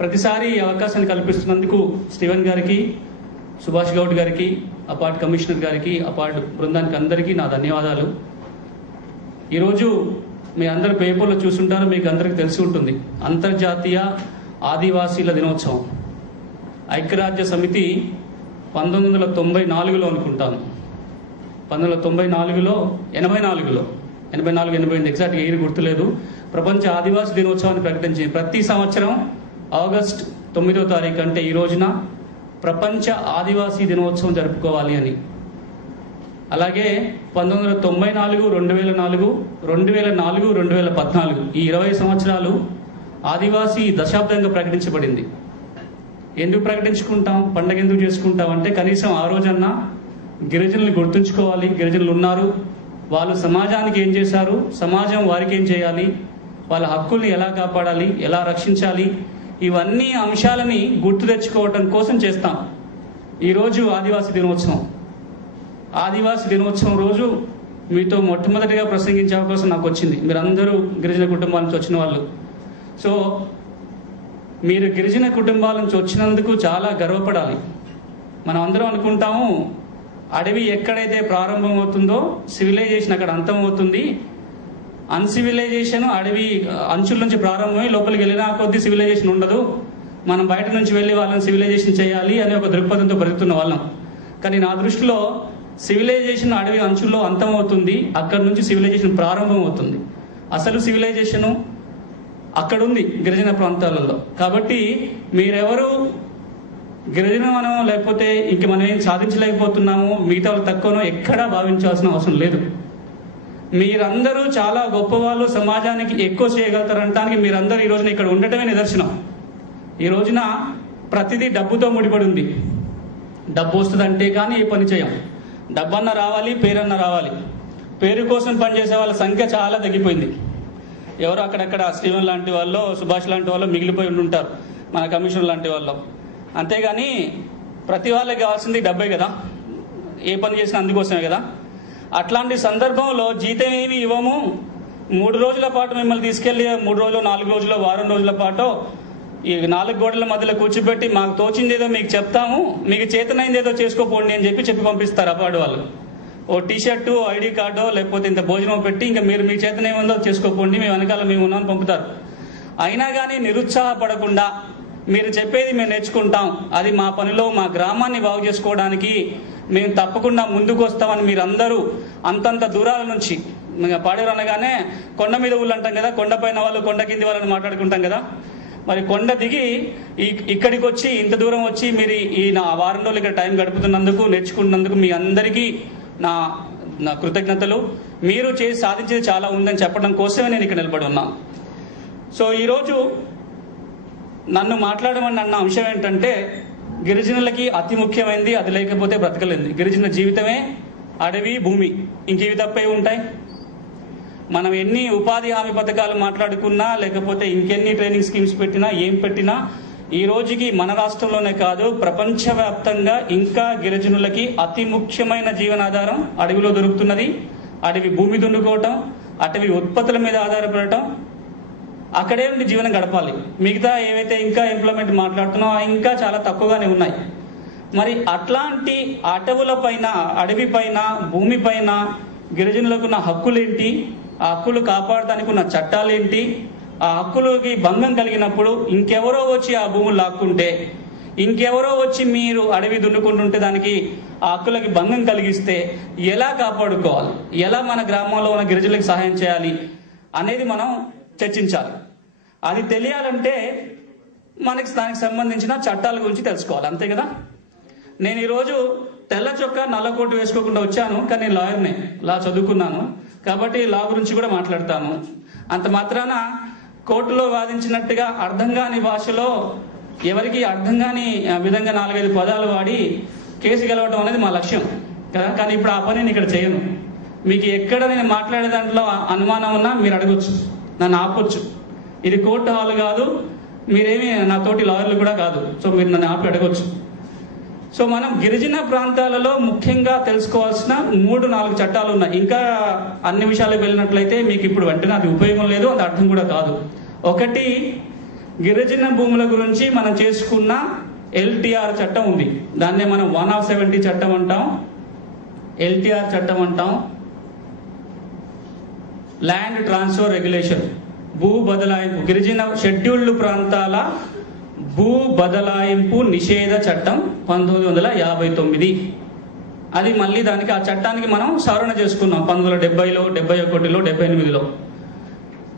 ప్రతిసారి ఈ అవకాశాన్ని కల్పిస్తున్నందుకు స్టీవెన్ గారికి, సుభాష్ గౌడ్ గారికి, అపార్ట్ కమిషనర్ గారికి, అపార్ట్ బృందానికి అందరికీ నా ధన్యవాదాలు. ఈరోజు మీ అందరు పేపర్లో చూసుంటారు, మీకు అందరికీ తెలిసి ఉంటుంది. అంతర్జాతీయ ఆదివాసీల దినోత్సవం. ఐక్యరాజ్య సమితి 1994లో అనుకుంటాను, 1994లో 84 ఎగ్జాక్ట్ ఇయర్ గుర్తులేదు, ప్రపంచ ఆదివాసీ దినోత్సవాన్ని ప్రకటించింది. ప్రతి సంవత్సరం ఆగస్ట్ 9వ తారీఖు అంటే ఈ రోజున ప్రపంచ ఆదివాసీ దినోత్సవం జరుపుకోవాలి అని. అలాగే 1994, 2004, 2004, 2014 ఈ 20 సంవత్సరాలు ఆదివాసీ దశాబ్దంగా ప్రకటించబడింది. ఎందుకు ప్రకటించుకుంటాం, పండగ ఎందుకు చేసుకుంటాం అంటే కనీసం ఆ రోజన్నా గిరిజనులు గుర్తుంచుకోవాలి. గిరిజనులు ఉన్నారు, వాళ్ళు సమాజానికి ఏం చేశారు, సమాజం వారికి ఏం చేయాలి, వాళ్ళ హక్కుల్ని ఎలా కాపాడాలి, ఎలా రక్షించాలి, ఇవన్నీ అంశాలని గుర్తు తెచ్చుకోవటం కోసం చేస్తాం ఈరోజు ఆదివాసీ దినోత్సవం. ఆదివాసీ దినోత్సవం రోజు మీతో మొట్టమొదటిగా ప్రసంగించే అవకాశం నాకు వచ్చింది. మీరందరూ గిరిజన కుటుంబాల నుంచి వచ్చిన వాళ్ళు. సో మీరు గిరిజన కుటుంబాల నుంచి వచ్చినందుకు చాలా గర్వపడాలి. మనం అందరం అనుకుంటాము అడవి ఎక్కడైతే ప్రారంభమవుతుందో సివిలైజేషన్ అక్కడ అంతమవుతుంది. అన్సివిలైజేషన్ అడవి అంచుల నుంచి ప్రారంభమై లోపలికి వెళ్ళినా కొద్దీ సివిలైజేషన్ ఉండదు, మనం బయట నుంచి వెళ్ళి వాళ్ళని సివిలైజేషన్ చేయాలి అనే ఒక దృక్పథంతో బ్రతుకుతున్న వాళ్ళం. కానీ నా దృష్టిలో సివిలైజేషన్ అడవి అంచుల్లో అంతమవుతుంది, అక్కడ నుంచి సివిలైజేషన్ ప్రారంభం అవుతుంది. అసలు సివిలైజేషను అక్కడుంది గిరిజన ప్రాంతాలలో. కాబట్టి మీరెవరు గిరిజనమనో లేకపోతే ఇంక మనం ఏం సాధించలేకపోతున్నాము, మిగతా వాళ్ళు తక్కువనో ఎక్కడా భావించాల్సిన అవసరం లేదు. మీరందరూ చాలా గొప్పవాళ్ళు, సమాజానికి ఎక్కువ చేయగలుగుతారంటానికి మీరందరూ ఈ రోజున ఇక్కడ ఉండటమే నిదర్శనం. ఈ రోజున ప్రతిదీ డబ్బుతో ముడిపడి ఉంది. డబ్బు వస్తుందంటే కానీ ఏ పని చేయం. డబ్బన్నా రావాలి, పేరన్నా రావాలి. పేరు కోసం పనిచేసే వాళ్ళ సంఖ్య చాలా తగ్గిపోయింది. ఎవరో అక్కడక్కడ స్టీవెన్ లాంటి వాళ్ళు, సుభాష్ లాంటి వాళ్ళు మిగిలిపోయి ఉంటుంటారు, మన కమిషనర్ లాంటి వాళ్ళు. అంతేగాని ప్రతి వాళ్ళకి కావాల్సింది డబ్బే కదా, ఏ పని చేసినా అందుకోసమే కదా. అట్లాంటి సందర్భంలో జీతం ఏమి ఇవ్వము, 3 రోజుల పాటు మిమ్మల్ని తీసుకెళ్లి 3 రోజులు, 4 రోజులు, వారం రోజుల పాటు ఈ 4 గోడల మధ్యలో కూర్చోబెట్టి మాకు తోచిందేదో మీకు చెప్తాము, మీకు చేతనైందేదో చేసుకోపోండి అని చెప్పి పంపిస్తారు అపార్డు వాళ్ళు. ఓ టీషర్టు, ఐడి కార్డో లేకపోతే ఇంత భోజనం పెట్టి ఇంకా మీరు మీ చేతనేముందో చేసుకోపోండి, మేము వెనకాల మేము ఉన్నామని పంపుతారు. అయినా కానీ నిరుత్సాహపడకుండా మీరు చెప్పేది మేము నేర్చుకుంటాం, అది మా పనిలో మా గ్రామాన్ని బాగు చేసుకోవడానికి మేము తప్పకుండా ముందుకు వస్తామని మీరందరూ అంతంత దూరాల నుంచి, పాడేరు అనగానే కొండ మీద ఊళ్ళు అంటాం కదా, కొండపైన వాళ్ళు కొండ కింది వాళ్ళని మాట్లాడుకుంటాం కదా, మరి కొండ దిగి ఇక్కడికి వచ్చి ఇంత దూరం వచ్చి మీరు ఈ నా వారం రోజులు ఇక్కడ టైం గడుపుతున్నందుకు, నేర్చుకుంటున్నందుకు మీ అందరికీ నా కృతజ్ఞతలు. మీరు చేసి సాధించేది చాలా ఉందని చెప్పడం కోసమే నేను ఇక్కడ నిలబడి ఉన్నాను. సో ఈరోజు నన్ను మాట్లాడమని అన్న అంశం ఏంటంటే, గిరిజనులకి అతి ముఖ్యమైనది అది లేకపోతే బ్రతకలేదు. గిరిజన జీవితమే అడవి, భూమి, ఇంకేవి తప్పే ఉంటాయి. మనం ఎన్ని ఉపాధి హామీ పథకాలు మాట్లాడుకున్నా లేకపోతే ఇంకెన్ని ట్రైనింగ్ స్కీమ్స్ పెట్టినా ఏం పెట్టినా ఈ రోజుకి మన రాష్ట్రంలోనే కాదు ప్రపంచవ్యాప్తంగా ఇంకా గిరిజనులకి అతి ముఖ్యమైన జీవనాధారం అడవిలో దొరుకుతున్నది. అడవి భూమి దున్నుకోవటం, అటవీ ఉత్పత్తుల మీద ఆధారపడటం, అక్కడే ఉండి జీవనం గడపాలి. మిగతా ఏవైతే ఇంకా ఇంప్లిమెంట్ మాట్లాడుతున్నామో ఇంకా చాలా తక్కువగానే ఉన్నాయి. మరి అట్లాంటి అటవుల పైన, అడవి పైన, భూమి పైన గిరిజనులకు ఉన్న హక్కులేంటి, ఆ హక్కులు కాపాడడానికి ఉన్న చట్టాలేంటి, ఆ హక్కులకి భంగం కలిగినప్పుడు ఇంకెవరో వచ్చి ఆ భూములు లాక్కుంటే, ఇంకెవరో వచ్చి మీరు అడవి దున్నుకుంటుంటే దానికి ఆ హక్కులకి భంగం కలిగిస్తే ఎలా కాపాడుకోవాలి, ఎలా మన గ్రామంలో ఉన్న గిరిజనులకు సహాయం చేయాలి అనేది మనం చర్చించాలి. అది తెలియాలంటే మనకి దానికి సంబంధించిన చట్టాల గురించి తెలుసుకోవాలి, అంతే కదా. నేను ఈరోజు తెల్ల చొక్కా నల్ల కోటు వేసుకోకుండా వచ్చాను, కానీ నేను లాయర్నే, లా చదువుకున్నాను కాబట్టి లా గురించి కూడా మాట్లాడతాను. అంత మాత్రాన కోర్టులో వాదించినట్టుగా అర్థం కాని భాషలో ఎవరికి అర్థం కాని విధంగా 4-5 పదాలు వాడి కేసు గెలవడం అనేది మా లక్ష్యం కదా. కానీ ఇప్పుడు ఆ పని నేను ఇక్కడ చేయను. మీకు ఎక్కడ నేను మాట్లాడే దాంట్లో అనుమానం ఉన్నా మీరు అడగొచ్చు, నన్ను ఆపొచ్చు. ఇది కోర్టు హాల్ కాదు, మీరేమి నా తోటి లాయర్లు కూడా కాదు. సో మీరు నన్ను ఆపి అడగొచ్చు. సో మనం గిరిజన ప్రాంతాలలో ముఖ్యంగా తెలుసుకోవాల్సిన 3-4 చట్టాలు ఉన్నాయి. ఇంకా అన్ని విషయాలకు వెళ్ళినట్లయితే మీకు ఇప్పుడు వెంటనే అది ఉపయోగం లేదు, అది అర్థం కూడా కాదు. ఒకటి గిరిజన భూముల గురించి మనం చేసుకున్న ఎల్టీఆర్ చట్టం ఉంది. దాన్నే మనం 170 చట్టం అంటాం, ఎల్టీఆర్ చట్టం అంటాం. ల్యాండ్ ట్రాన్స్ఫర్ రెగ్యులేషన్, భూ బదలాయింపు, గిరిజన షెడ్యూల్డ్ ప్రాంతాల భూ బదలాయింపు నిషేధ చట్టం 1959. అది మళ్ళీ దానికి ఆ చట్టానికి మనం సవరణ చేసుకున్నాం 1970లో, 71లో, 78లో.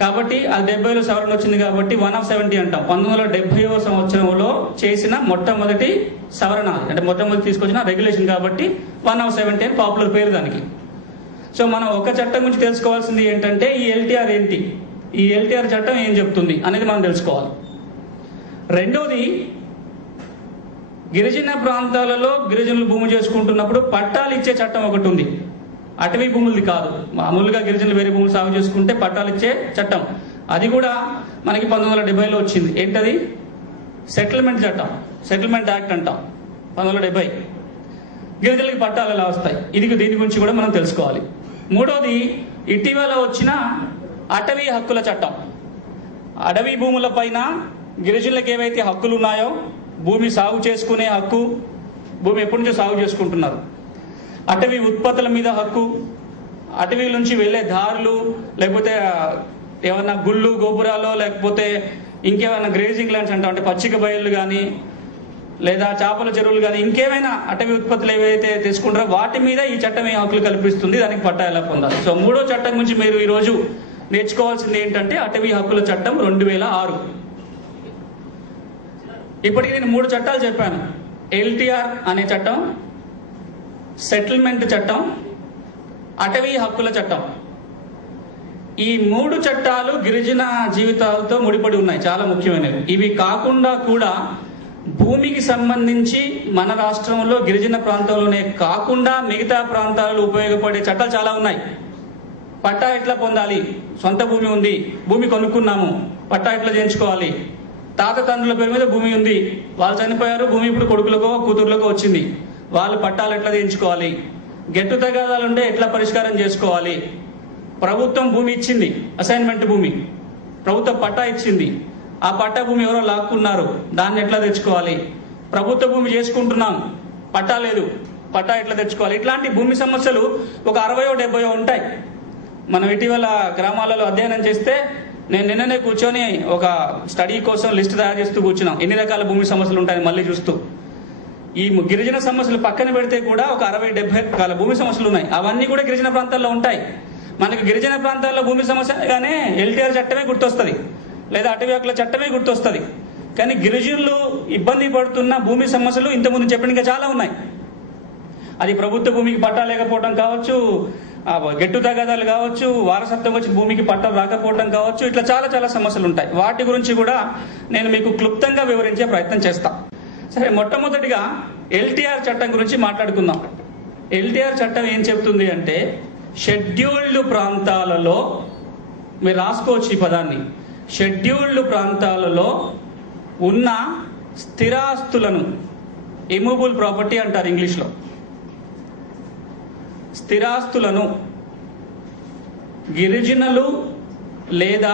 కాబట్టి ఆ 70లో సవరణ వచ్చింది కాబట్టి 170 అంటాం. 1970వ సంవత్సరంలో చేసిన మొట్టమొదటి సవరణ, అంటే మొట్టమొదటి తీసుకొచ్చిన రెగ్యులేషన్ కాబట్టి 170 అని పాపులర్ పేరు దానికి. సో మనం ఒక చట్టం గురించి తెలుసుకోవాల్సింది ఏంటంటే ఈ ఎల్టీఆర్ ఏంటి, ఈ ఎల్టీఆర్ చట్టం ఏం చెప్తుంది అనేది మనం తెలుసుకోవాలి. రెండోది, గిరిజన ప్రాంతాలలో గిరిజనులు భూమి చేసుకుంటున్నప్పుడు పట్టాలు ఇచ్చే చట్టం ఒకటి ఉంది. అటవీ భూములది కాదు, మామూలుగా గిరిజనులు వేరే భూములు సాగు చేసుకుంటే పట్టాలు ఇచ్చే చట్టం. అది కూడా మనకి 1970లో వచ్చింది. ఏంటది? సెటిల్మెంట్ చట్టం, సెటిల్మెంట్ యాక్ట్ అంటాం 1970. గిరిజనులకి పట్టాలు ఎలా వస్తాయి, దీని గురించి కూడా మనం తెలుసుకోవాలి. మూడోది, ఇటీవల వచ్చిన అటవీ హక్కుల చట్టం. అటవీ భూముల పైన గిరిజనులకు ఏవైతే హక్కులు ఉన్నాయో, భూమి సాగు చేసుకునే హక్కు, భూమి ఎప్పటి నుంచో సాగు చేసుకుంటున్నారు, అటవీ ఉత్పత్తుల మీద హక్కు, అటవీ నుంచి వెళ్ళే దారులు, లేకపోతే ఏమన్నా గుళ్ళు గోపురాలు, లేకపోతే ఇంకేమైనా గ్రేజింగ్ ల్యాండ్స్ అంటాం, అంటే పచ్చిక బయళ్ళు కానీ లేదా చేపల చెరువులు కానీ ఇంకేమైనా అటవీ ఉత్పత్తులు ఏవైతే తీసుకుంటారో వాటి మీద ఈ చట్టం ఏ హక్కులు కల్పిస్తుంది, దానికి పట్టా ఎలా పొందాలి. సో మూడో చట్టం గురించి మీరు ఈరోజు నేర్చుకోవాల్సింది ఏంటంటే అటవీ హక్కుల చట్టం 2006. ఇప్పటికి నేను 3 చట్టాలు చెప్పాను. ఎల్టీఆర్ అనే చట్టం, సెటిల్మెంట్ చట్టం, అటవీ హక్కుల చట్టం. ఈ 3 చట్టాలు గిరిజన జీవితాలతో ముడిపడి ఉన్నాయి, చాలా ముఖ్యమైనవి. ఇవి కాకుండా కూడా భూమికి సంబంధించి మన రాష్ట్రంలో గిరిజన ప్రాంతంలోనే కాకుండా మిగతా ప్రాంతాలలో ఉపయోగపడే చట్టాలు చాలా ఉన్నాయి. పట్టా ఎట్లా పొందాలి, సొంత భూమి ఉంది, భూమి కొనుక్కున్నాము, పట్టా ఎట్లా చేయించుకోవాలి, తాత తండ్రుల పేరు మీద భూమి ఉంది, వాళ్ళు చనిపోయారు, భూమి ఇప్పుడు కొడుకులకో కూతుర్లకో వచ్చింది, వాళ్ళు పట్టాలు ఎట్లా చేయించుకోవాలి, గెట్టు తగాదాలు ఉంటే ఎట్లా పరిష్కారం చేసుకోవాలి, ప్రభుత్వం భూమి ఇచ్చింది, అసైన్మెంట్ భూమి, ప్రభుత్వం పట్టా ఇచ్చింది, ఆ పట్టా భూమి ఎవరో లాక్కున్నారు, దాన్ని ఎట్లా తెచ్చుకోవాలి, ప్రభుత్వ భూమి చేసుకుంటున్నాం, పట్టా లేదు, పట్టా ఎట్లా తెచ్చుకోవాలి, ఇట్లాంటి భూమి సమస్యలు ఒక 60-70 ఉంటాయి. మనం ఇటీవల గ్రామాలలో అధ్యయనం చేస్తే, నేను నిన్ననే కూర్చొని ఒక స్టడీ కోసం లిస్ట్ తయారు చేస్తూ కూర్చున్నాం, ఎన్ని రకాల భూమి సమస్యలు ఉంటాయని మళ్ళీ చూస్తూ. ఈ గిరిజన సమస్యలు పక్కన పెడితే కూడా ఒక 60-70 రకాల భూమి సమస్యలు ఉన్నాయి. అవన్నీ కూడా గిరిజన ప్రాంతాల్లో ఉంటాయి. మనకు గిరిజన ప్రాంతాల్లో భూమి సమస్యగానే ఎల్టీఆర్ చట్టమే గుర్తొస్తుంది, లేదా అటవీ హక్కుల చట్టమే గుర్తొస్తుంది. కానీ గిరిజనులు ఇబ్బంది పడుతున్న భూమి సమస్యలు ఇంతకుముందు చెప్పిన ఇంకా చాలా ఉన్నాయి. అది ప్రభుత్వ భూమికి పట్టా లేకపోవడం కావచ్చు, గెట్టు తగాదాలు కావచ్చు, వారసత్వం వచ్చి భూమికి పట్టాలు రాకపోవడం కావచ్చు, ఇట్లా చాలా చాలా సమస్యలు ఉంటాయి. వాటి గురించి కూడా నేను మీకు క్లుప్తంగా వివరించే ప్రయత్నం చేస్తా. సరే, మొట్టమొదటిగా ఎల్టీఆర్ చట్టం గురించి మాట్లాడుకుందాం. ఎల్టీఆర్ చట్టం ఏం చెప్తుంది అంటే, షెడ్యూల్డ్ ప్రాంతాలలో, మీరు రాసుకోవచ్చు ఈ పదాన్ని, షెడ్యూల్డ్ ప్రాంతాలలో ఉన్న స్థిరాస్తులను, ఇమూవబుల్ ప్రాపర్టీ అంటారు ఇంగ్లీష్లో, స్థిరాస్తులను గిరిజనులు లేదా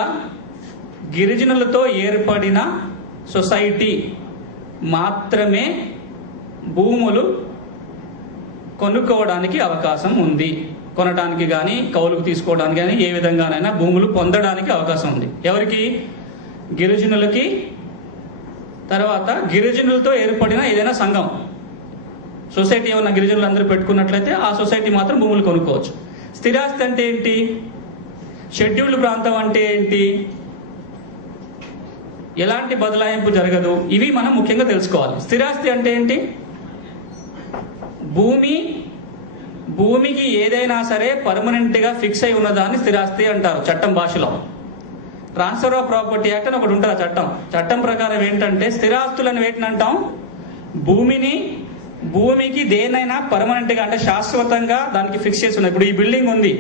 గిరిజనులతో ఏర్పడిన సొసైటీ మాత్రమే భూములు కొనుక్కోవడానికి అవకాశం ఉంది. కొనడానికి కానీ కౌలుకు తీసుకోవడానికి కానీ ఏ విధంగానైనా భూములు పొందడానికి అవకాశం ఉంది. ఎవరికి? గిరిజనులకి. తర్వాత గిరిజనులతో ఏర్పడిన ఏదైనా సంఘం, సొసైటీ ఏమన్నా గిరిజనులు అందరూ పెట్టుకున్నట్లయితే ఆ సొసైటీ మాత్రం భూములు కొనుక్కోవచ్చు. స్థిరాస్తి అంటే ఏంటి? షెడ్యూల్డ్ ప్రాంతం అంటే ఏంటి? ఎలాంటి బదలాయింపు జరగదు, ఇవి మనం ముఖ్యంగా తెలుసుకోవాలి. స్థిరాస్తి అంటే ఏంటి? భూమికి ఏదైనా సరే పర్మనెంట్ గా ఫిక్స్ అయి ఉన్నదాన్ని స్థిరాస్తి అంటారు చట్టం భాషలో. ట్రాన్స్ఫర్ ఆఫ్ ప్రాపర్టీ యాక్ట్ అని ఒకటి ఉంటుంది ఆ చట్టం. చట్టం ప్రకారం ఏంటంటే స్థిరాస్తులను వేటిని అంటాం? భూమికి దేనైనా పర్మనెంట్ గా, అంటే శాశ్వతంగా దానికి ఫిక్స్ చేసి ఉన్నాయి. ఇప్పుడు ఈ బిల్డింగ్ ఉంది,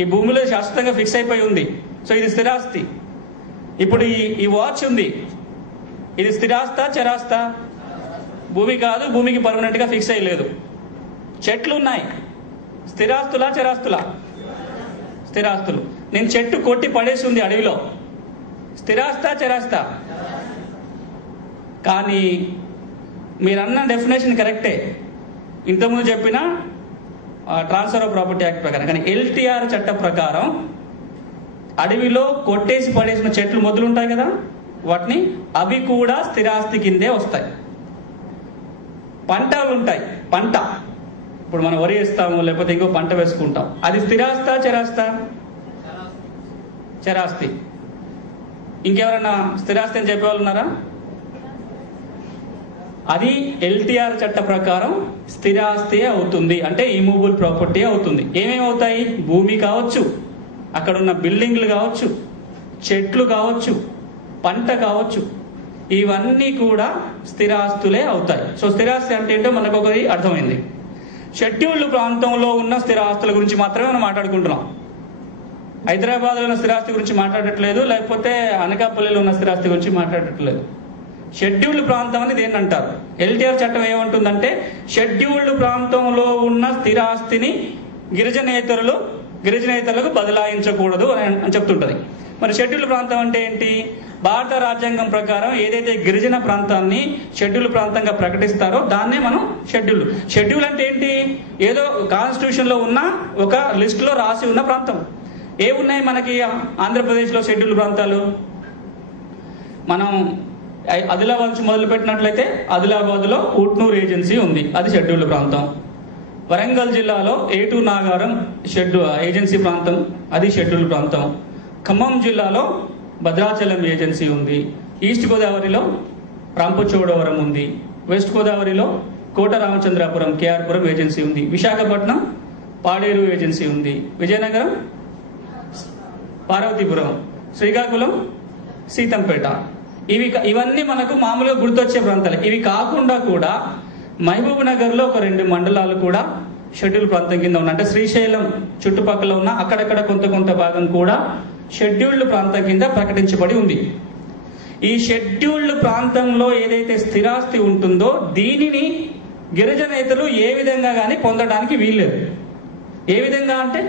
ఈ భూమిలో శాశ్వతంగా ఫిక్స్ అయిపోయి ఉంది, సో ఇది స్థిరాస్తి. ఇప్పుడు ఈ వాచ్ ఉంది, ఇది స్థిరాస్తా చరాస్తా? భూమి కాదు, భూమికి పర్మనెంట్ గా ఫిక్స్ అయ్యలేదు. చెట్లు ఉన్నాయి, స్థిరాస్తులా చరాస్తులా? స్థిరాస్తులు. నేను చెట్టు కొట్టి పడేసి ఉంది అడవిలో, స్థిరాస్తా చరాస్తా? కానీ మీరన్న డెఫినేషన్ కరెక్టే, ఇంతకుముందు చెప్పిన ట్రాన్స్ఫర్ ఆఫ్ ప్రాపర్టీ యాక్ట్ ప్రకారం. కానీ ఎల్టీఆర్ చట్ట ప్రకారం అడవిలో కొట్టేసి పడేసిన చెట్లు మొదలు ఉంటాయి కదా, వాటిని అవి కూడా స్థిరాస్తి కిందే వస్తాయి. పంటలు ఉంటాయి, పంట ఇప్పుడు మనం వరి వేస్తాము లేకపోతే ఇంకో పంట వేసుకుంటాం, అది స్థిరాస్తా చరాస్తా? చరాస్తి. ఇంకెవరన్నా స్థిరాస్తి అని చెప్పేవాళ్ళు ఉన్నారా? అది ఎల్టీఆర్ చట్ట ప్రకారం స్థిరాస్తి అవుతుంది, అంటే ఇమూవబుల్ ప్రాపర్టీ అవుతుంది. ఏమేమి అవుతాయి? భూమి కావచ్చు, అక్కడ ఉన్న బిల్డింగ్లు కావచ్చు, చెట్లు కావచ్చు, పంట కావచ్చు, ఇవన్నీ కూడా స్థిరాస్తులే అవుతాయి. సో స్థిరాస్తి అంటే ఏంటో మనకు ఒకటి అర్థమైంది. షెడ్యూల్డ్ ప్రాంతంలో ఉన్న స్థిరాస్తుల గురించి మాత్రమే మనం మాట్లాడుకుంటున్నాం. హైదరాబాద్లో ఉన్న స్థిరాస్తి గురించి మాట్లాడట్లేదు, లేకపోతే అనకాపల్లిలో ఉన్న స్థిరాస్తి గురించి మాట్లాడట్లేదు. షెడ్యూల్డ్ ప్రాంతం అని దేన్ని అంటారు? ఎల్టీఆర్ చట్టం ఏమంటుందంటే షెడ్యూల్డ్ ప్రాంతంలో ఉన్న స్థిరాస్తిని గిరిజనేతరులకు బదలాయించకూడదు అని చెప్తుంటది. మరి షెడ్యూల్డ్ ప్రాంతం అంటే ఏంటి? భారత రాజ్యాంగం ప్రకారం ఏదైతే గిరిజన ప్రాంతాన్ని షెడ్యూల్డ్ ప్రాంతంగా ప్రకటిస్తారో దాన్నే మనం షెడ్యూల్ అంటే ఏంటి? ఏదో కాన్స్టిట్యూషన్ లో ఉన్న ఒక లిస్ట్ లో రాసి ఉన్న ప్రాంతం. ఏమున్నాయి మనకి ఆంధ్రప్రదేశ్లో షెడ్యూల్డ్ ప్రాంతాలు? మనం ఆదిలాబాద్ నుంచి మొదలు పెట్టినట్లయితే ఆదిలాబాద్లో ఉట్నూరు ఏజెన్సీ ఉంది, అది షెడ్యూల్డ్ ప్రాంతం. వరంగల్ జిల్లాలో ఏటూరు నాగారం ఏజెన్సీ ప్రాంతం, అది షెడ్యూల్డ్ ప్రాంతం. ఖమ్మం జిల్లాలో భద్రాచలం ఏజెన్సీ ఉంది. ఈస్ట్ గోదావరిలో రాంపచోడవరం ఉంది. వెస్ట్ గోదావరిలో కోట రామచంద్రాపురం కేఆర్పురం ఏజెన్సీ ఉంది. విశాఖపట్నం పాడేరు ఏజెన్సీ ఉంది. విజయనగరం పార్వతీపురం, శ్రీకాకుళం సీతంపేట. ఇవన్నీ మనకు మామూలుగా గుర్తొచ్చే ప్రాంతాలు. ఇవి కాకుండా కూడా మహబూబ్ నగర్ లో ఒక 2 మండలాలు కూడా షెడ్యూల్ ప్రాంతం కింద ఉన్నాయి. అంటే శ్రీశైలం చుట్టుపక్కల ఉన్న అక్కడక్కడ కొంత భాగం కూడా షెడ్యూల్డ్ ప్రాంతం కింద ప్రకటించబడి ఉంది. ఈ షెడ్యూల్డ్ ప్రాంతంలో ఏదైతే స్థిరాస్తి ఉంటుందో దీనిని గిరిజనేతలు ఏ విధంగా కానీ పొందడానికి వీల్లేదు. ఏ విధంగా అంటే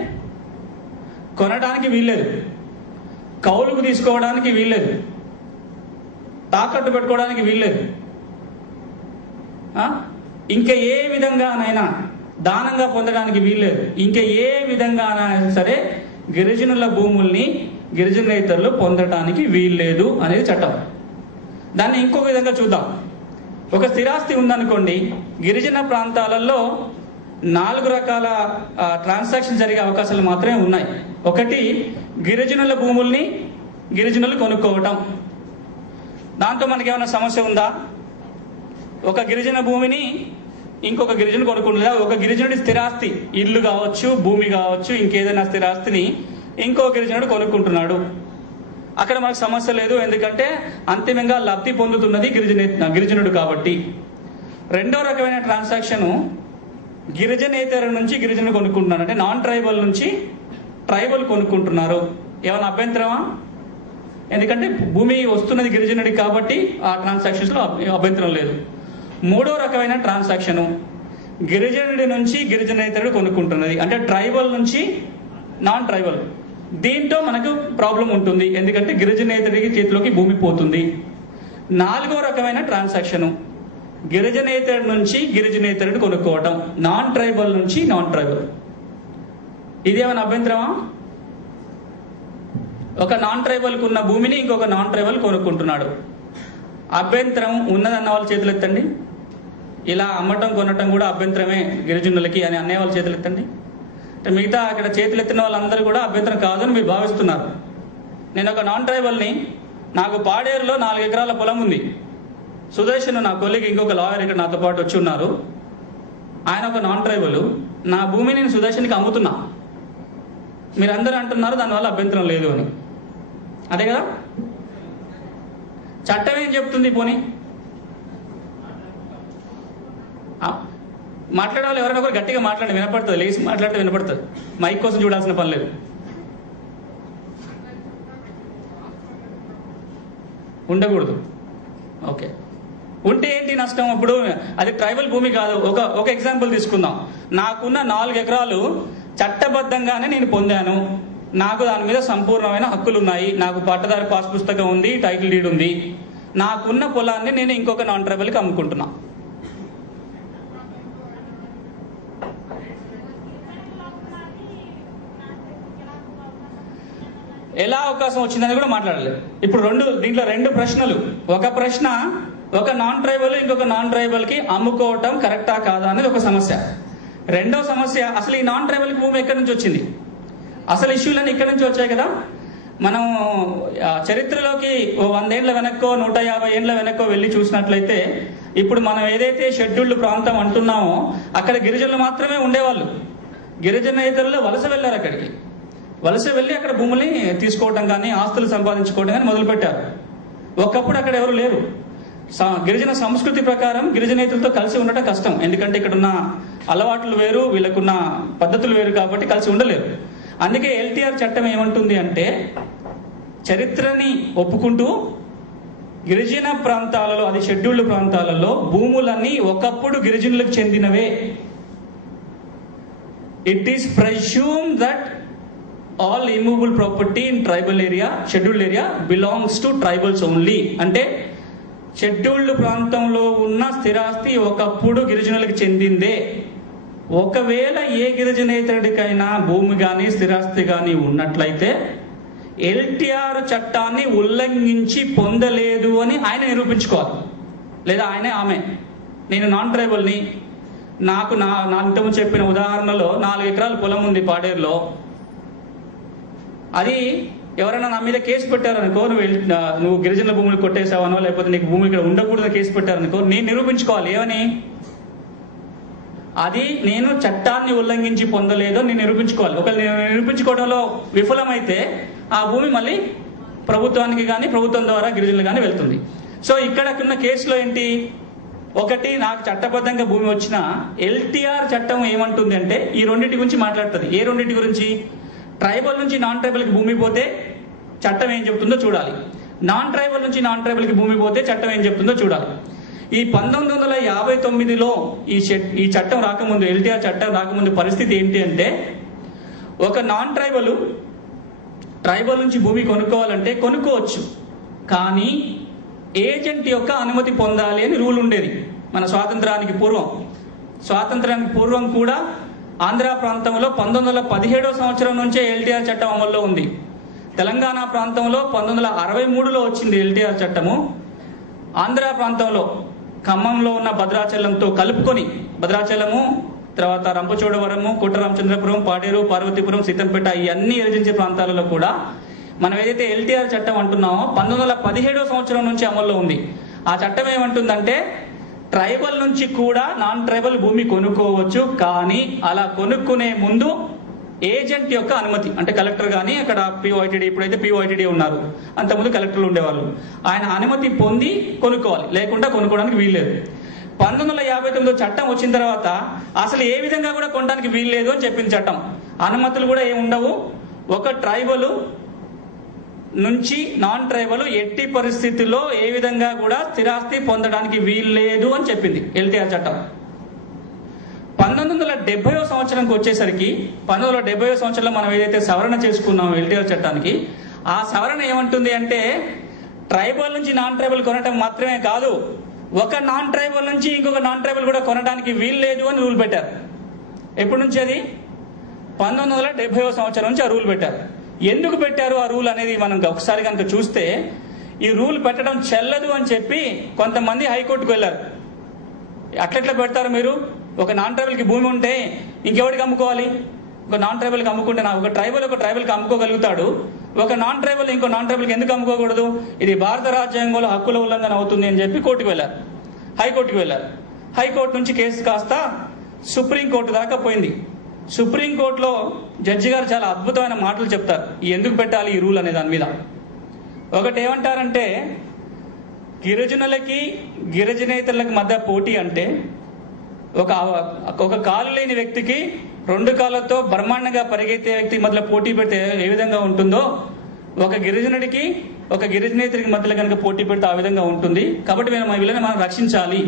కొనడానికి వీల్లేదు, కౌలుకు తీసుకోవడానికి వీల్లేదు, తాకట్టు పెట్టుకోవడానికి వీల్లేదు, ఇంకా ఏ విధంగానైనా దానంగా పొందడానికి వీల్లేదు. ఇంకా ఏ విధంగానైనా సరే గిరిజనుల భూముల్ని గిరిజనేతరులు పొందడానికి వీల్లేదు అనేది చట్టం. దాన్ని ఇంకొక విధంగా చూద్దాం. ఒక స్థిరాస్తి ఉందనుకోండి, గిరిజన ప్రాంతాలలో 4 రకాల ట్రాన్సాక్షన్ జరిగే అవకాశాలు మాత్రమే ఉన్నాయి. ఒకటి, గిరిజనుల భూముల్ని గిరిజనులు కొనుక్కోవటం. దాంతో మనకి ఏమైనా సమస్య ఉందా? ఒక గిరిజన భూమిని ఇంకొక గిరిజను కొనుక్కుంటుందా? ఒక గిరిజనుడి స్థిరాస్తి, ఇల్లు కావచ్చు, భూమి కావచ్చు, ఇంకేదైనా స్థిరాస్తిని ఇంకో గిరిజనుడు కొనుక్కుంటున్నాడు. అక్కడ మనకు సమస్య లేదు, ఎందుకంటే అంతిమంగా లబ్ధి పొందుతున్నది గిరిజనుడు కాబట్టి. రెండో రకమైన ట్రాన్సాక్షన్ గిరిజనేతర నుంచి గిరిజనుడు కొనుక్కుంటున్నారు, అంటే నాన్ ట్రైబల్ నుంచి ట్రైబల్ కొనుక్కుంటున్నారు. ఏమైనా అభ్యంతరమా? ఎందుకంటే భూమి వస్తున్నది గిరిజనుడికి కాబట్టి ఆ ట్రాన్సాక్షన్స్ లో అభ్యంతరం లేదు. మూడో రకమైన ట్రాన్సాక్షన్ గిరిజనుడి నుంచి గిరిజనేతరుడు కొనుక్కుంటున్నది, అంటే ట్రైబల్ నుంచి నాన్ ట్రైబల్. దీంట్లో మనకు ప్రాబ్లం ఉంటుంది, ఎందుకంటే గిరిజనేతరుడికి చేతిలోకి భూమి పోతుంది. నాలుగో రకమైన ట్రాన్సాక్షన్ గిరిజనేతరుడి నుంచి గిరిజనేతరుడు కొనుక్కోవటం, నాన్ ట్రైబల్ నుంచి నాన్ ట్రైబల్. ఇదేమైనా అభ్యంతరమా? ఒక నాన్ ట్రైబల్కి ఉన్న భూమిని ఇంకొక నాన్ ట్రైబల్ కొనుక్కుంటున్నాడు. అభ్యంతరం ఉన్నదన్న వాళ్ళ చేతులు ఎత్తండి. ఇలా అమ్మటం కొనటం కూడా అభ్యంతరమే గిరిజనులకి అని అనే వాళ్ళ చేతులు ఎత్తండి. అంటే మిగతా అక్కడ చేతులు ఎత్తిన వాళ్ళందరూ కూడా అభ్యంతరం కాదని మీరు భావిస్తున్నారు. నేను ఒక నాన్ ట్రైబల్ని, నాకు పాడేరులో 4 ఎకరాల పొలం ఉంది. సుదర్శన్ నా కొలిగి ఇంకొక లాయర్ ఇక్కడ నాతో పాటు వచ్చి ఉన్నారు. ఆయన ఒక నాన్ ట్రైబల్, నా భూమిని నేను సుదర్శన్కి అమ్ముతున్నా. మీరందరూ అంటున్నారు దానివల్ల అభ్యంతరం లేదు అని. అదే కదా చట్టం ఏం చెప్తుంది? పోనీ మాట్లాడాలి, ఎవరైనా ఒకరు గట్టిగా మాట్లాడి వినపడుతుంది, లేచి మాట్లాడితే వినపడుతుంది. మైక్ కోసం చూడాల్సిన పని లేదు. ఉండకూడదు. ఓకే, ఉంటే ఏంటి నష్టం? ఇప్పుడు అది ట్రైబల్ భూమి కాదు. ఒక ఎగ్జాంపుల్ తీసుకుందాం. నాకున్న 4 ఎకరాలు చట్టబద్ధంగానే నేను పొందాను, నాకు దాని మీద సంపూర్ణమైన హక్కులు ఉన్నాయి. నాకు పట్టదారు పాస్ పుస్తకం ఉంది, టైటిల్ డీడ్ ఉంది. నాకున్న పొలాన్ని నేను ఇంకొక నాన్ ట్రైబల్కి అమ్ముకుంటున్నా. ఎలా అవకాశం వచ్చిందని కూడా మాట్లాడాలి. ఇప్పుడు దీంట్లో రెండు ప్రశ్నలు. ఒక ప్రశ్న, ఒక నాన్ ట్రైబల్ ఇంకొక నాన్ ట్రైబల్ కి అమ్ముకోవటం కరెక్టా కాదా అనేది ఒక సమస్య. రెండో సమస్య, అసలు ఈ నాన్ ట్రైబల్ కి భూమి ఎక్కడి నుంచి వచ్చింది? అసలు ఇష్యూలన్నీ ఇక్కడి నుంచి వచ్చాయి కదా. మనం చరిత్రలోకి 100 ఏళ్ల వెనక్కో 150 ఏళ్ల వెనక్కో వెళ్ళి చూసినట్లయితే, ఇప్పుడు మనం ఏదైతే షెడ్యూల్డ్ ప్రాంతం అంటున్నామో అక్కడ గిరిజనులు మాత్రమే ఉండేవాళ్ళు. గిరిజనేతరులు వలస వెళ్ళారు. అక్కడికి వలస వెళ్ళి అక్కడ భూముల్ని తీసుకోవటం కానీ ఆస్తులు సంపాదించుకోవడం కానీ మొదలుపెట్టారు. ఒకప్పుడు అక్కడ ఎవరు లేరు. గిరిజన సంస్కృతి ప్రకారం గిరిజనేతలతో కలిసి ఉండటం కష్టం. ఎందుకంటే ఇక్కడ ఉన్న అలవాట్లు వేరు, వీళ్ళకున్న పద్ధతులు వేరు, కాబట్టి కలిసి ఉండలేరు. అందుకే ఎల్టీఆర్ చట్టం ఏమంటుంది అంటే, చరిత్రని ఒప్పుకుంటూ గిరిజన ప్రాంతాలలో, అది షెడ్యూల్డ్ ప్రాంతాలలో భూములన్నీ ఒకప్పుడు గిరిజనులకు చెందినవే. It is presume that all immovable property in tribal area, scheduled area belongs to tribals only. అంటే షెడ్యూల్డ్ ప్రాంతంలో ఉన్న స్థిరాస్తి ఒకప్పుడు గిరిజనులకు చెందిందే. ఒకవేళ ఏ గిరిజనేతరుడికైనా భూమి కానీ స్థిరాస్తి కానీ ఉన్నట్లయితే ఎల్టీఆర్ చట్టాన్ని ఉల్లంఘించి పొందలేదు అని ఆయన నిరూపించుకోవాలి. లేదా ఆమె నేను నాన్ ట్రైబల్ని, నాకు నా ఇంతకు చెప్పిన ఉదాహరణలో 4 ఎకరాల పొలం ఉంది పాడేరులో, అది ఎవరైనా నా మీద కేసు పెట్టారనుకో, నువ్వు గిరిజనుల భూములు కొట్టేసావనో లేకపోతే నీకు భూమి ఇక్కడ ఉండకూడదని కేసు పెట్టారనుకో, నేను నిరూపించుకోవాలి. ఏమని? అది నేను చట్టాన్ని ఉల్లంఘించి పొందలేదో నేను నిరూపించుకోవాలి. ఒకవేళ నేను నిరూపించుకోవడంలో విఫలమైతే ఆ భూమి మళ్ళీ ప్రభుత్వానికి కానీ ప్రభుత్వం ద్వారా గిరిజనులు కానీ వెళ్తుంది. సో ఇక్కడకున్న కేసులో ఏంటి? ఒకటి, నాకు చట్టబద్ధంగా భూమి వచ్చిన ఎల్టీఆర్ చట్టం ఏమంటుంది అంటే ఈ రెండింటి గురించి మాట్లాడుతుంది. ఏ రెండింటి గురించి? ట్రైబల్ నుంచి నాన్ ట్రైబల్కి భూమి పోతే చట్టం ఏం చెప్తుందో చూడాలి, నాన్ ట్రైబల్ నుంచి నాన్ ట్రైబల్కి భూమి పోతే చట్టం ఏం చెప్తుందో చూడాలి. ఈ 1959లో ఈ చట్టం రాకముందు, ఎల్టీఆర్ చట్టం రాకముందు పరిస్థితి ఏంటి అంటే, ఒక నాన్ ట్రైబల్ నుంచి భూమి కొనుక్కోవాలంటే కొనుక్కోవచ్చు, కానీ ఏజెంట్ యొక్క అనుమతి పొందాలి అని రూల్ ఉండేది. మన స్వాతంత్రానికి పూర్వం కూడా ఆంధ్ర ప్రాంతంలో 1917వ సంవత్సరం నుంచే ఎల్టీఆర్ చట్టం అమల్లో ఉంది. తెలంగాణ ప్రాంతంలో 1963లో వచ్చింది ఎల్టీఆర్ చట్టము. ఆంధ్ర ప్రాంతంలో ఖమ్మంలో ఉన్న భద్రాచలంతో కలుపుకొని, భద్రాచలము తర్వాత రంపచోడవరము, కోటరామచంద్రపురం, పాడేరు, పార్వతీపురం, సీతంపేట ఇవన్నీ గిరిజన ప్రాంతాలలో కూడా మనం ఏదైతే ఎల్టీఆర్ చట్టం అంటున్నామో 1917వ సంవత్సరం నుంచి అమల్లో ఉంది. ఆ చట్టం ఏమంటుందంటే, ట్రైబల్ నుంచి కూడా నాన్ ట్రైబల్ భూమి కొనుక్కోవచ్చు, కానీ అలా కొనుక్కునే ముందు ఏజెంట్ యొక్క అనుమతి, అంటే కలెక్టర్ కానీ అక్కడ పిఓఐటీడీ, ఇప్పుడైతే పిఓఐటీడీ ఉన్నారు, అంతకుముందు కలెక్టర్లు ఉండేవాళ్ళు, ఆయన అనుమతి పొంది కొనుక్కోవాలి, లేకుండా కొనుక్కోవడానికి వీల్లేదు. 1959 చట్టం వచ్చిన తర్వాత అసలు ఏ విధంగా కూడా కొనడానికి వీల్లేదు అని చెప్పింది చట్టం. అనుమతులు కూడా ఏమి ఉండవు. ఒక ట్రైబల్ నుంచి నాన్ ట్రైబల్ ఎట్టి పరిస్థితుల్లో ఏ విధంగా కూడా స్థిరాస్తి పొందడానికి వీల్లేదు అని చెప్పింది ఎల్టీఆర్ చట్టం. 1970వ సంవత్సరంకి వచ్చేసరికి, 1970వ సంవత్సరంలో మనం ఏదైతే సవరణ చేసుకున్నాం ఎల్టీఆర్ చట్టానికి, ఆ సవరణ ఏమంటుంది అంటే, ట్రైబల్ నుంచి నాన్ ట్రైబల్ కొనటం మాత్రమే కాదు, ఒక నాన్ ట్రైబల్ నుంచి ఇంకొక నాన్ ట్రైబల్ కూడా కొనడానికి వీల్లేదు అని రూల్ పెట్టారు. ఎప్పటి నుంచి అది? 1970వ సంవత్సరం నుంచి ఆ రూల్ పెట్టారు. ఎందుకు పెట్టారు ఆ రూల్ అనేది మనం ఒకసారి కనుక చూస్తే, ఈ రూల్ పెట్టడం చెల్లదు అని చెప్పి కొంతమంది హైకోర్టుకు వెళ్ళారు. అట్లెట్లా పెడతారు మీరు? ఒక నాన్ ట్రైబల్కి భూమి ఉంటే ఇంకెవరికి అమ్ముకోవాలి? ఒక నాన్ ట్రైబల్కి అమ్ముకుంటే ఒక ట్రైబల్కి అమ్ముకోగలుగుతాడు, ఒక నాన్ ట్రైబల్ ఇంకో నాన్ ట్రైబల్కి ఎందుకు అమ్ముకోకూడదు? ఇది భారత రాజ్యాంగంలో హక్కుల ఉల్లంఘన అవుతుంది అని చెప్పి హైకోర్టుకు వెళ్ళారు. హైకోర్టు నుంచి కేసు కాస్త సుప్రీంకోర్టు దాకా పోయింది. సుప్రీంకోర్టులో జడ్జి గారు చాలా అద్భుతమైన మాటలు చెప్తారు ఎందుకు పెట్టాలి ఈ రూల్ అనే దాని మీద. ఒకటి ఏమంటారంటే, గిరిజనులకి గిరిజనేతరులకు మధ్య పోటీ అంటే, ఒక కాలు లేని వ్యక్తికి 2 కాళ్ళతో బ్రహ్మాండంగా పరిగెత్తే వ్యక్తికి మధ్యలో పోటీ పెడితే ఏ విధంగా ఉంటుందో, ఒక గిరిజనుడికి ఒక గిరిజనేతరికి మధ్యలో కనుక పోటీ పెడితే ఆ విధంగా ఉంటుంది. కాబట్టి వీళ్ళని మనం రక్షించాలి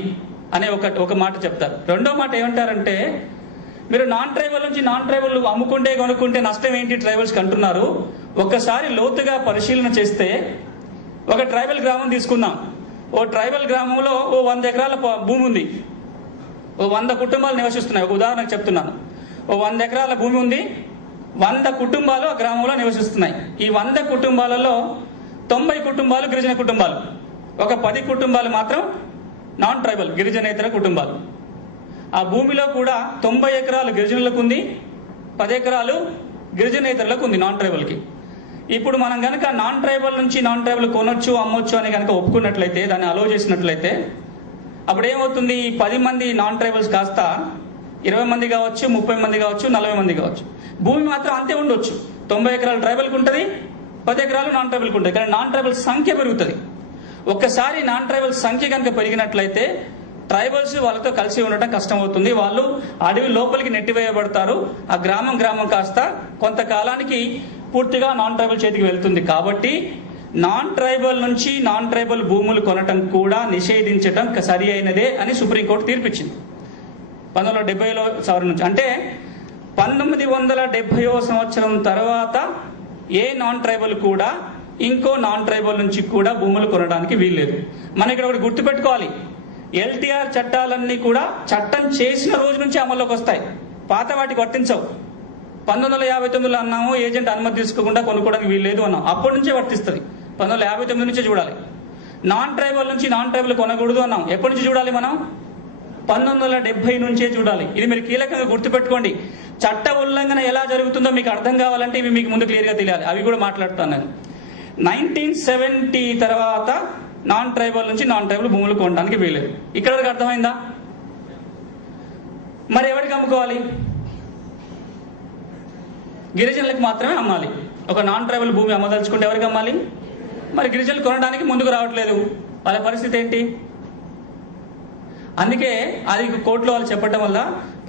అనే ఒక మాట చెప్తారు. రెండో మాట ఏమంటారంటే, మీరు నాన్ ట్రైబల్ నుంచి నాన్ ట్రైబల్ అమ్ముకుంటే కొనుక్కుంటే నష్టం ఏంటి ట్రైబల్స్కి అంటున్నారు. ఒక్కసారి లోతుగా పరిశీలన చేస్తే, ఒక ట్రైబల్ గ్రామం తీసుకుందాం. ఓ ట్రైబల్ గ్రామంలో ఓ 100 ఎకరాల భూమి ఉంది, ఓ 100 కుటుంబాలు నివసిస్తున్నాయి. ఒక ఉదాహరణకు చెప్తున్నాను. ఓ 100 ఎకరాల భూమి ఉంది, 100 కుటుంబాలు ఆ గ్రామంలో నివసిస్తున్నాయి. ఈ 100 కుటుంబాలలో 90 కుటుంబాలు గిరిజన కుటుంబాలు, ఒక 10 కుటుంబాలు మాత్రం నాన్ ట్రైబల్ గిరిజనేతర కుటుంబాలు. ఆ భూమిలో కూడా 90 ఎకరాలు గిరిజనులకు ఉంది, 10 ఎకరాలు గిరిజనేతరులకు ఉంది, నాన్ ట్రైబల్కి. ఇప్పుడు మనం కనుక నాన్ ట్రైబల్ నుంచి నాన్ ట్రైబల్ కొనొచ్చు అమ్మొచ్చు అని కనుక ఒప్పుకున్నట్లయితే, దాన్ని అలో చేసినట్లయితే, అప్పుడు ఏమవుతుంది? 10 మంది నాన్ ట్రైబల్స్ కాస్త 20 మంది కావచ్చు, 30 మంది కావచ్చు, 40 మంది కావచ్చు. భూమి మాత్రం అంతే ఉండొచ్చు. 90 ఎకరాలు ట్రైబల్కి ఉంటుంది, 10 ఎకరాలు నాన్ ట్రైబల్కి ఉంటుంది. కానీ నాన్ ట్రైబల్ సంఖ్య పెరుగుతుంది. ఒక్కసారి నాన్ ట్రైబల్ సంఖ్య కనుక పెరిగినట్లయితే ట్రైబల్స్ వాళ్ళతో కలిసి ఉండటం కష్టం అవుతుంది. వాళ్ళు అడవి లోపలికి నెట్టివేయబడతారు. ఆ గ్రామం కాస్త కొంతకాలానికి పూర్తిగా నాన్ ట్రైబల్ చేతికి వెళ్తుంది. కాబట్టి నాన్ ట్రైబల్ నుంచి నాన్ ట్రైబల్ భూములు కొనటం కూడా నిషేధించటం సరి అయినదే అని సుప్రీంకోర్టు తీర్పిచ్చింది 1970లో సవరణ నుంచి. అంటే 1970వ సంవత్సరం తర్వాత ఏ నాన్ ట్రైబల్ కూడా ఇంకో నాన్ ట్రైబల్ నుంచి కూడా భూములు కొనడానికి వీల్లేదు. మనం ఇక్కడ ఒకటి గుర్తుపెట్టుకోవాలి, ఎల్టీఆర్ చట్టాలన్నీ కూడా చట్టం చేసిన రోజు నుంచి అమల్లోకి వస్తాయి, పాత వాటికి వర్తించవు. 1959లో అన్నాము ఏజెంట్ అనుమతి తీసుకోకుండా కొనుక్కోవడానికి వీల్లేదు అన్నాం, అప్పటి నుంచే వర్తిస్తుంది. 1959 నుంచే చూడాలి. నాన్ ట్రైబల్ నుంచి నాన్ ట్రైబల్ కొనకూడదు అన్నాం, ఎప్పటి నుంచి చూడాలి మనం? 1970 నుంచే చూడాలి. ఇది మీరు కీలకంగా గుర్తుపెట్టుకోండి. చట్ట ఉల్లంఘన ఎలా జరుగుతుందో మీకు అర్థం కావాలంటే ఇవి మీకు ముందు క్లియర్గా తెలియాలి. అవి కూడా మాట్లాడుతాను నేను. 1970 తర్వాత నాన్ ట్రైబల్ నుంచి నాన్ ట్రైబల్ భూములు కొనడానికి వీలేదు. ఇక్కడ వరకు అర్థమైందా? మరి ఎవరికి అమ్ముకోవాలి? గిరిజనులకు మాత్రమే అమ్మాలి. ఒక నాన్ ట్రైబల్ భూమి అమ్మదలుచుకుంటే ఎవరికి అమ్మాలి? మరి గిరిజనులు కొనడానికి ముందుకు రావట్లేదు, వాళ్ళ పరిస్థితి ఏంటి? అందుకే అది కోర్టులో వాళ్ళు చెప్పడం వల్ల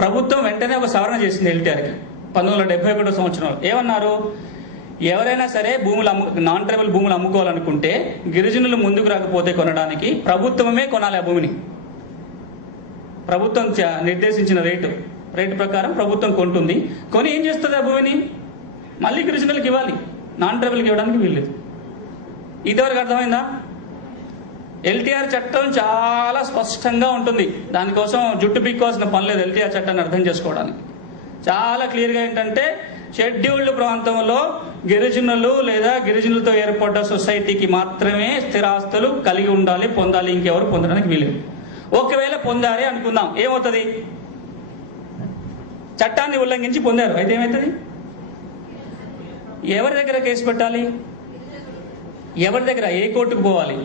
ప్రభుత్వం వెంటనే ఒక సవరణ చేసింది ఎల్టీఆర్కి 1971 సంవత్సరంలో. ఏమన్నారు? ఎవరైనా సరే నాన్ ట్రైబల్ భూములు అమ్ముకోవాలనుకుంటే గిరిజనులు ముందుకు రాకపోతే కొనడానికి ప్రభుత్వమే కొనాలి. ఆ భూమిని ప్రభుత్వం నిర్దేశించిన రేటు ప్రకారం ప్రభుత్వం కొంటుంది. కొని ఏం చేస్తుంది? ఆ భూమిని మళ్ళీ గిరిజనులకు ఇవ్వాలి, నాన్ ట్రైబల్కి ఇవ్వడానికి వీల్లేదు. ఇదివరకు అర్థమైందా? ఎల్టీఆర్ చట్టం చాలా స్పష్టంగా ఉంటుంది. దానికోసం జుట్టు పీక్కోవాల్సిన పని లేదు. ఎల్టీఆర్ చట్టాన్ని అర్థం చేసుకోవడానికి చాలా క్లియర్గా ఏంటంటే, షెడ్యూల్డ్ ప్రాంతంలో గిరిజనులు లేదా గిరిజనులతో ఏర్పడ్డ సొసైటీకి మాత్రమే స్థిరాస్తులు కలిగి ఉండాలి, పొందాలి, ఇంకెవరు పొందడానికి వీలేదు. ఒకవేళ పొందారే అనుకుందాం, ఏమవుతుంది? చట్టాన్ని ఉల్లంఘించి పొందారు అయితే ఏమవుతుంది? ఎవరి దగ్గర కేసు పెట్టాలి? ఎవరి దగ్గర? ఏ కోర్టుకు పోవాలి?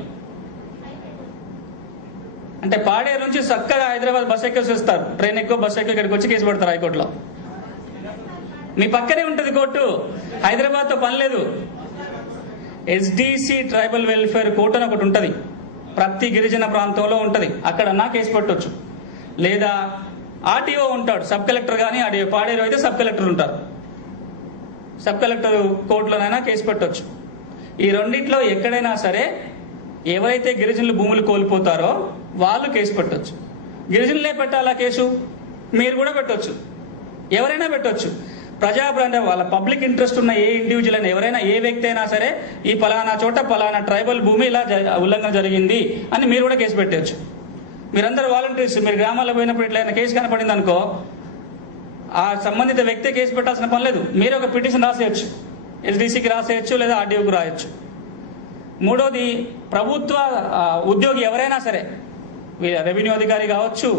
అంటే పాడేరు నుంచి చక్కగా హైదరాబాద్ బస్ ఎక్కేసి వస్తారు, ట్రైన్ ఎక్కువ బస్ ఎక్కువ ఇక్కడికి వచ్చి కేసు పెడతారు హైకోర్టులో. మీ పక్కనే ఉంటుంది కోర్టు, హైదరాబాద్తో పని లేదు. ఎస్డిసి ట్రైబల్ వెల్ఫేర్ కోర్టు అని ఒకటి ఉంటుంది, ప్రతి గిరిజన ప్రాంతంలో ఉంటుంది. అక్కడ నా కేసు పెట్టవచ్చు. లేదా ఆర్టీఓ ఉంటాడు, సబ్ కలెక్టర్ కానీ ఆర్టీఓ. పాడేరు అయితే సబ్ కలెక్టర్ ఉంటారు, సబ్ కలెక్టర్ కోర్టులోనైనా కేసు పెట్టవచ్చు. ఈ రెండింటిలో ఎక్కడైనా సరే ఎవరైతే గిరిజనులు భూములు కోల్పోతారో వాళ్ళు కేసు పెట్టవచ్చు. గిరిజనులే పెట్టాలా కేసు? మీరు కూడా పెట్టవచ్చు, ఎవరైనా పెట్టవచ్చు. ప్రజాప్రాంత వాళ్ళ పబ్లిక్ ఇంట్రెస్ట్ ఉన్న ఏ ఇండివిజువల్ అయినా, ఎవరైనా, ఏ వ్యక్తి అయినా సరే ఈ పలానా చోట పలానా ట్రైబల్ భూమి ఇలా ఉల్లంఘన జరిగింది అని మీరు కూడా కేసు పెట్టవచ్చు. మీరందరూ వాలంటీర్స్, మీరు గ్రామాల్లో పోయినప్పుడు ఇట్లా కేసు కనపడింది అనుకో, ఆ సంబంధిత వ్యక్తి కేసు పెట్టాల్సిన పని లేదు. మీరు ఒక పిటిషన్ రాసేయచ్చు, ఎస్డీసీకి రాసేయచ్చు, లేదా ఆర్డీఓకి రాయొచ్చు. మూడోది, ప్రభుత్వ ఉద్యోగి ఎవరైనా సరే, రెవెన్యూ అధికారి కావచ్చు,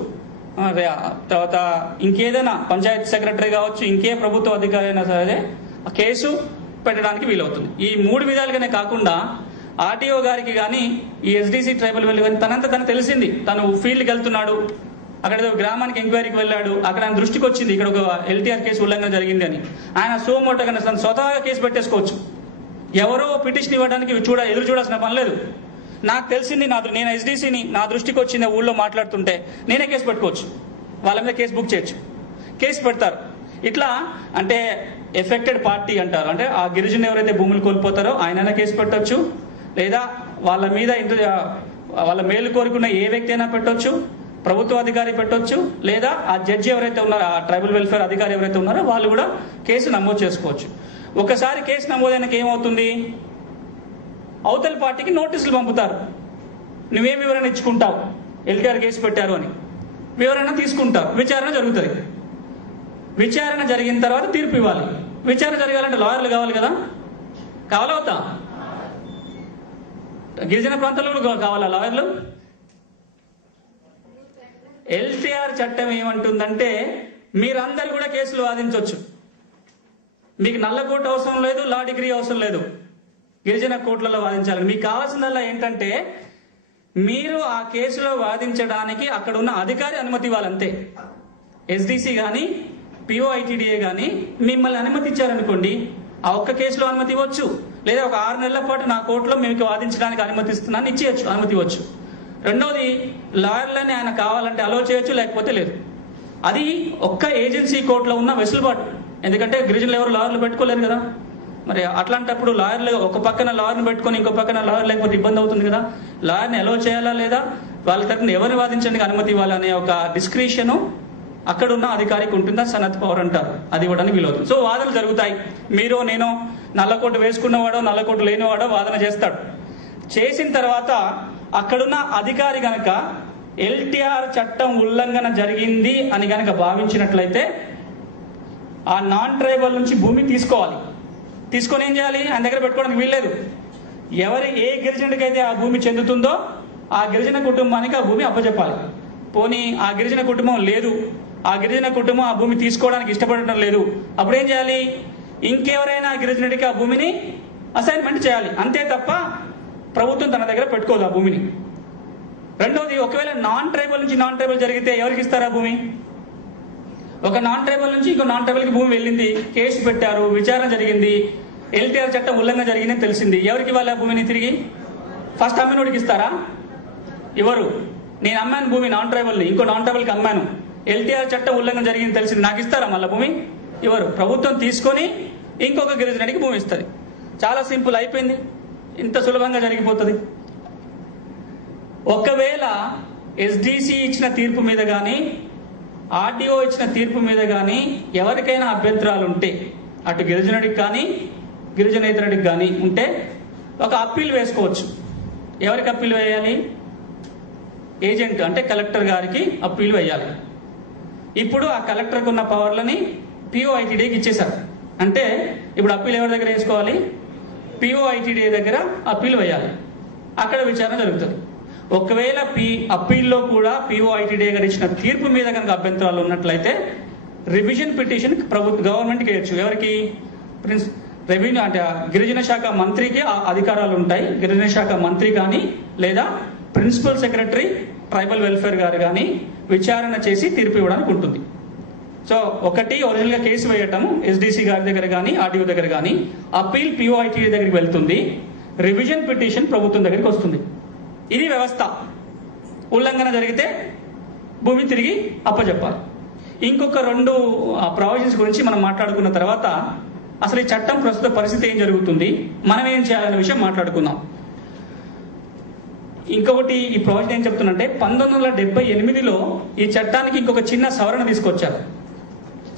తర్వాత ఇంకేదైనా పంచాయతీ సెక్రటరీ కావచ్చు, ఇంకే ప్రభుత్వ అధికారి అయినా సరే ఆ కేసు పెట్టడానికి వీలవుతుంది. ఈ 3 విధాలుగానే కాకుండా ఆర్టీఓ గారికి కానీ ఈ ఎస్డీసీ ట్రైబల్ వెళ్ళి కానీ తను తెలిసింది, తను ఫీల్డ్కి వెళ్తున్నాడు, అక్కడ గ్రామానికి ఎంక్వైరీకి వెళ్ళాడు, అక్కడ ఆయన దృష్టికి వచ్చింది ఇక్కడ ఒక ఎల్టీఆర్ కేసు ఉల్లంఘన జరిగింది అని, ఆయన సోమోటో కన్నా తను స్వతహాగా కేసు పెట్టేసుకోవచ్చు. ఎవరో పిటిషన్ ఇవ్వడానికి ఎదురు చూడాల్సిన పని లేదు. నాకు తెలిసింది, నేను ఎస్డీసీని, నా దృష్టికి వచ్చింది ఊళ్ళో మాట్లాడుతుంటే నేనే కేసు పెట్టుకోవచ్చు, వాళ్ళ మీద కేసు బుక్ చేయొచ్చు, కేసు పెడతారు. ఇట్లా అంటే ఎఫెక్టెడ్ పార్టీ అంటారు, అంటే ఆ గిరిజనులు ఎవరైతే భూములు కోల్పోతారో ఆయనైనా కేసు పెట్టవచ్చు, లేదా వాళ్ళ మీద వాళ్ళ మేలు కోరుకున్న ఏ వ్యక్తి అయినా పెట్టవచ్చు, ప్రభుత్వ అధికారి పెట్టవచ్చు, లేదా ఆ జడ్జి ఎవరైతే ఉన్నారో, ఆ ట్రైబల్ వెల్ఫేర్ అధికారి ఎవరైతే ఉన్నారో వాళ్ళు కూడా కేసు నమోదు చేసుకోవచ్చు. ఒకసారి కేసు నమోదైనాక ఏమవుతుంది? అవతల పార్టీకి నోటీసులు పంపుతారు. నువ్వేం వివరణ ఇచ్చుకుంటావు, ఎల్టీఆర్ కేసు పెట్టారు అని వివరణ తీసుకుంటారు, విచారణ జరుగుతుంది. విచారణ జరిగిన తర్వాత తీర్పు ఇవ్వాలి. విచారణ జరగాలంటే లాయర్లు కావాలి కదా, కావాలవుతా? గిరిజన ప్రాంతాల్లో కావాలా లాయర్లు? ఎల్టీఆర్ చట్టం ఏమంటుందంటే మీరందరూ కూడా కేసులు వాదించవచ్చు. మీకు నల్ల కోర్టు అవసరం లేదు, లా డిగ్రీ అవసరం లేదు, గిరిజన కోర్టులలో వాదించాలి. మీకు కావాల్సిందల్లా ఏంటంటే మీరు ఆ కేసులో వాదించడానికి అక్కడ ఉన్న అధికారి అనుమతి ఇవ్వాలంతే. ఎస్డిసి కానీ పిఓఐటిడిఏ కానీ మిమ్మల్ని అనుమతి ఇచ్చారనుకోండి, ఆ ఒక్క కేసులో అనుమతి ఇవ్వచ్చు, లేదా ఒక 6 నెలల పాటు నా కోర్టులో మీకు వాదించడానికి అనుమతి ఇస్తున్నాను ఇచ్చేయచ్చు, అనుమతి ఇవ్వచ్చు. రెండోది లాయర్లని ఆయన కావాలంటే అలో చేయొచ్చు, లేకపోతే లేదు. అది ఒక్క ఏజెన్సీ కోర్టులో ఉన్న వెసులుబాటు. ఎందుకంటే గిరిజనులు ఎవరు లాయర్లు పెట్టుకోలేరు కదా. మరి అట్లాంటప్పుడు లాయర్లు ఒక పక్కన లాయర్ని పెట్టుకొని ఇంకో పక్కన లాయర్ లేకపోతే ఇబ్బంది అవుతుంది కదా. లాయర్ని అలో చేయాలా లేదా, వాళ్ళ తరఫున ఎవరిని వాదించడానికి అనుమతి ఇవ్వాలనే ఒక డిస్క్రిషను అక్కడ ఉన్న అధికారికి ఉంటుందా, సనత్ పవర్ అంటారు, అది ఇవ్వడానికి వీలవుతుంది. సో వాదనలు జరుగుతాయి. మీరు నేను నల్లకోటు వేసుకున్నవాడో నల్లకోటు లేనివాడో వాదన చేస్తాడు. చేసిన తర్వాత అక్కడున్న అధికారి గనక ఎల్టీఆర్ చట్టం ఉల్లంఘన జరిగింది అని గనక భావించినట్లయితే ఆ నాన్ ట్రైబల్ నుంచి భూమి తీసుకోవాలి. తీసుకొని ఏం చేయాలి, ఆయన దగ్గర పెట్టుకోవడానికి వీల్లేదు. ఏ గిరిజనుడికైతే ఆ భూమి చెందుతుందో ఆ గిరిజన కుటుంబానికి ఆ భూమి అప్పచెప్పాలి. పోనీ ఆ గిరిజన కుటుంబం లేదు, ఆ గిరిజన కుటుంబం ఆ భూమి తీసుకోవడానికి ఇష్టపడటం లేదు, అప్పుడు ఏం చేయాలి, ఇంకెవరైనా గిరిజనుడికి ఆ భూమిని అసైన్మెంట్ చేయాలి. అంతే తప్ప ప్రభుత్వం తన దగ్గర పెట్టుకోదు ఆ భూమిని. రెండోది, ఒకవేళ నాన్ ట్రైబల్ నుంచి నాన్ ట్రైబల్ జరిగితే ఎవరికి ఇస్తారు ఆ భూమి? ఒక నాన్ ట్రైబల్ నుంచి ఇంకో నాన్ ట్రైబల్కి భూమి వెళ్ళింది, కేసు పెట్టారు, విచారణ జరిగింది, ఎల్టీఆర్ చట్టం ఉల్లంఘన జరిగిందని తెలిసింది, ఎవరికి ఇవ్వాలి ఆ భూమిని తిరిగి? ఫస్ట్ అమ్మినోడికి ఇస్తారా? ఇవ్వరు. నేను అమ్మాను భూమి నాన్ ట్రైబల్ని, ఇంకో నాన్ ట్రైబల్కి అమ్మాను, ఎల్టీఆర్ చట్టం ఉల్లంఘన జరిగింది తెలిసింది, నాకు ఇస్తారా మళ్ళీ భూమి? ఇవ్వరు. ప్రభుత్వం తీసుకొని ఇంకొక గిరిజనుడికి భూమి ఇస్తుంది. చాలా సింపుల్, అయిపోయింది. ఇంత సులభంగా జరిగిపోతుంది. ఒకవేళ ఎస్డిసి ఇచ్చిన తీర్పు మీద కానీ ఆర్డీఓ ఇచ్చిన తీర్పు మీద కానీ ఎవరికైనా అభ్యంతరాలు ఉంటే, అటు గిరిజనుడికి కానీ గిరిజనేతరుడికి కానీ ఉంటే ఒక అప్పీల్ వేసుకోవచ్చు. ఎవరికి అప్పీల్ వేయాలి? ఏజెంట్ అంటే కలెక్టర్ గారికి అప్పీల్ వేయాలి. ఇప్పుడు ఆ కలెక్టర్కి ఉన్న పవర్లని పిఓఐటిడికి ఇచ్చేశారు. అంటే ఇప్పుడు అప్పీల్ ఎవరి దగ్గర వేసుకోవాలి? పిఓఐటిడి దగ్గర అప్పీల్ వేయాలి. అక్కడ విచారణ జరుగుతుంది. ఒకవేళ అప్పీల్లో కూడా పిఓఐటిడి గారు ఇచ్చిన తీర్పు మీద కనుక అభ్యంతరాలు ఉన్నట్లయితే రివిజన్ పిటిషన్ గవర్నమెంట్కి వేయచ్చు. ఎవరికి? రెవెన్యూ అంటే గిరిజన శాఖ మంత్రికి అధికారాలు ఉంటాయి. గిరిజన శాఖ మంత్రి కానీ లేదా ప్రిన్సిపల్ సెక్రటరీ ట్రైబల్ వెల్ఫేర్ గారు కానీ విచారణ చేసి తీర్పు ఇవ్వడానికి ఉంటుంది. సో ఒకటి, ఒరిజినల్గా కేసు వేయటము ఎస్డిసి గారి దగ్గర కానీ ఆర్డీఓ దగ్గర కానీ, అప్పీల్ పిఓఐటి దగ్గరికి వెళ్తుంది, రివిజన్ పిటిషన్ ప్రభుత్వం దగ్గరికి వస్తుంది. ఇది వ్యవస్థ. ఉల్లంఘన జరిగితే భూమి తిరిగి అప్పచెప్పాలి. ఇంకొక 2 ప్రావిజన్స్ గురించి మనం మాట్లాడుకున్న తర్వాత అసలు ఈ చట్టం ప్రస్తుత పరిస్థితి ఏం జరుగుతుంది, మనం ఏం చేయాలనే విషయం మాట్లాడుకుందాం. ఇంకొకటి, ఈ ప్రావిజన్ ఏం చెప్తుందంటే 1978లో ఈ చట్టానికి ఇంకొక చిన్న సవరణ తీసుకొచ్చారు.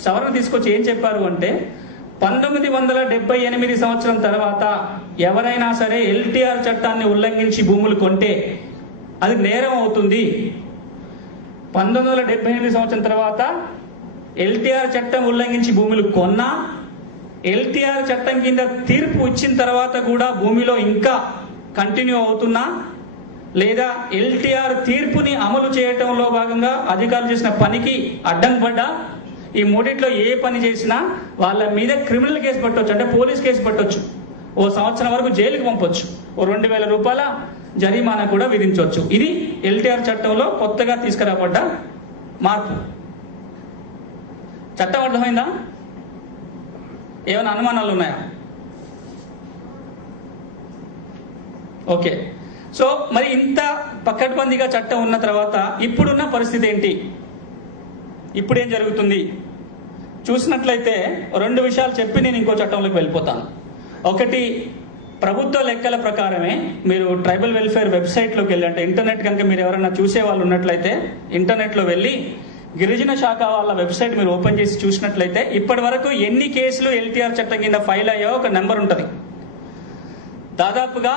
సవరణ తీసుకొచ్చి ఏం చెప్పారు అంటే 1978 సంవత్సరం తర్వాత ఎవరైనా సరే ఎల్టీఆర్ చట్టాన్ని ఉల్లంఘించి భూములు కొంటే అది నేరం అవుతుంది. 1978 సంవత్సరం తర్వాత ఎల్టీఆర్ చట్టం ఉల్లంఘించి భూములు కొన్నా, ఎల్టీఆర్ చట్టం కింద తీర్పు ఇచ్చిన తర్వాత కూడా భూమిలో ఇంకా కంటిన్యూ అవుతున్నా, లేదా ఎల్టీఆర్ తీర్పుని అమలు చేయటంలో భాగంగా అధికారులు చేసిన పనికి అడ్డం పడ్డా, ఈ మూడిట్లో ఏ పని చేసినా వాళ్ళ మీద క్రిమినల్ కేసు పెట్టవచ్చు, అంటే పోలీస్ కేసు పెట్టవచ్చు. ఓ సంవత్సరం వరకు జైలుకి పంపొచ్చు, ఓ 2000 రూపాయల జరిమానా కూడా విధించవచ్చు. ఇది ఎల్టీఆర్ చట్టంలో కొత్తగా తీసుకురాబడ్డ మార్పు. చట్టం అర్థమైందా? ఏమైనా అనుమానాలు ఉన్నాయా? ఓకే. సో మరి ఇంత పకడ్బందీగా చట్టం ఉన్న తర్వాత ఇప్పుడున్న పరిస్థితి ఏంటి, ఇప్పుడు ఏం జరుగుతుంది చూసినట్లయితే 2 విషయాలు చెప్పి నేను ఇంకో చట్టంలోకి వెళ్ళిపోతాను. ఒకటి, ప్రభుత్వ లెక్కల ప్రకారమే మీరు ట్రైబల్ వెల్ఫేర్ వెబ్సైట్లోకి వెళ్ళి, అంటే ఇంటర్నెట్ కనుక మీరు ఎవరైనా చూసే వాళ్ళు ఉన్నట్లయితే ఇంటర్నెట్లో వెళ్ళి గిరిజన శాఖ వాళ్ళ వెబ్సైట్ మీరు ఓపెన్ చేసి చూసినట్లయితే ఇప్పటి వరకు ఎన్ని కేసులు ఎల్టీఆర్ చట్టం కింద ఫైల్ అయ్యాయో ఒక నెంబర్ ఉంటుంది. దాదాపుగా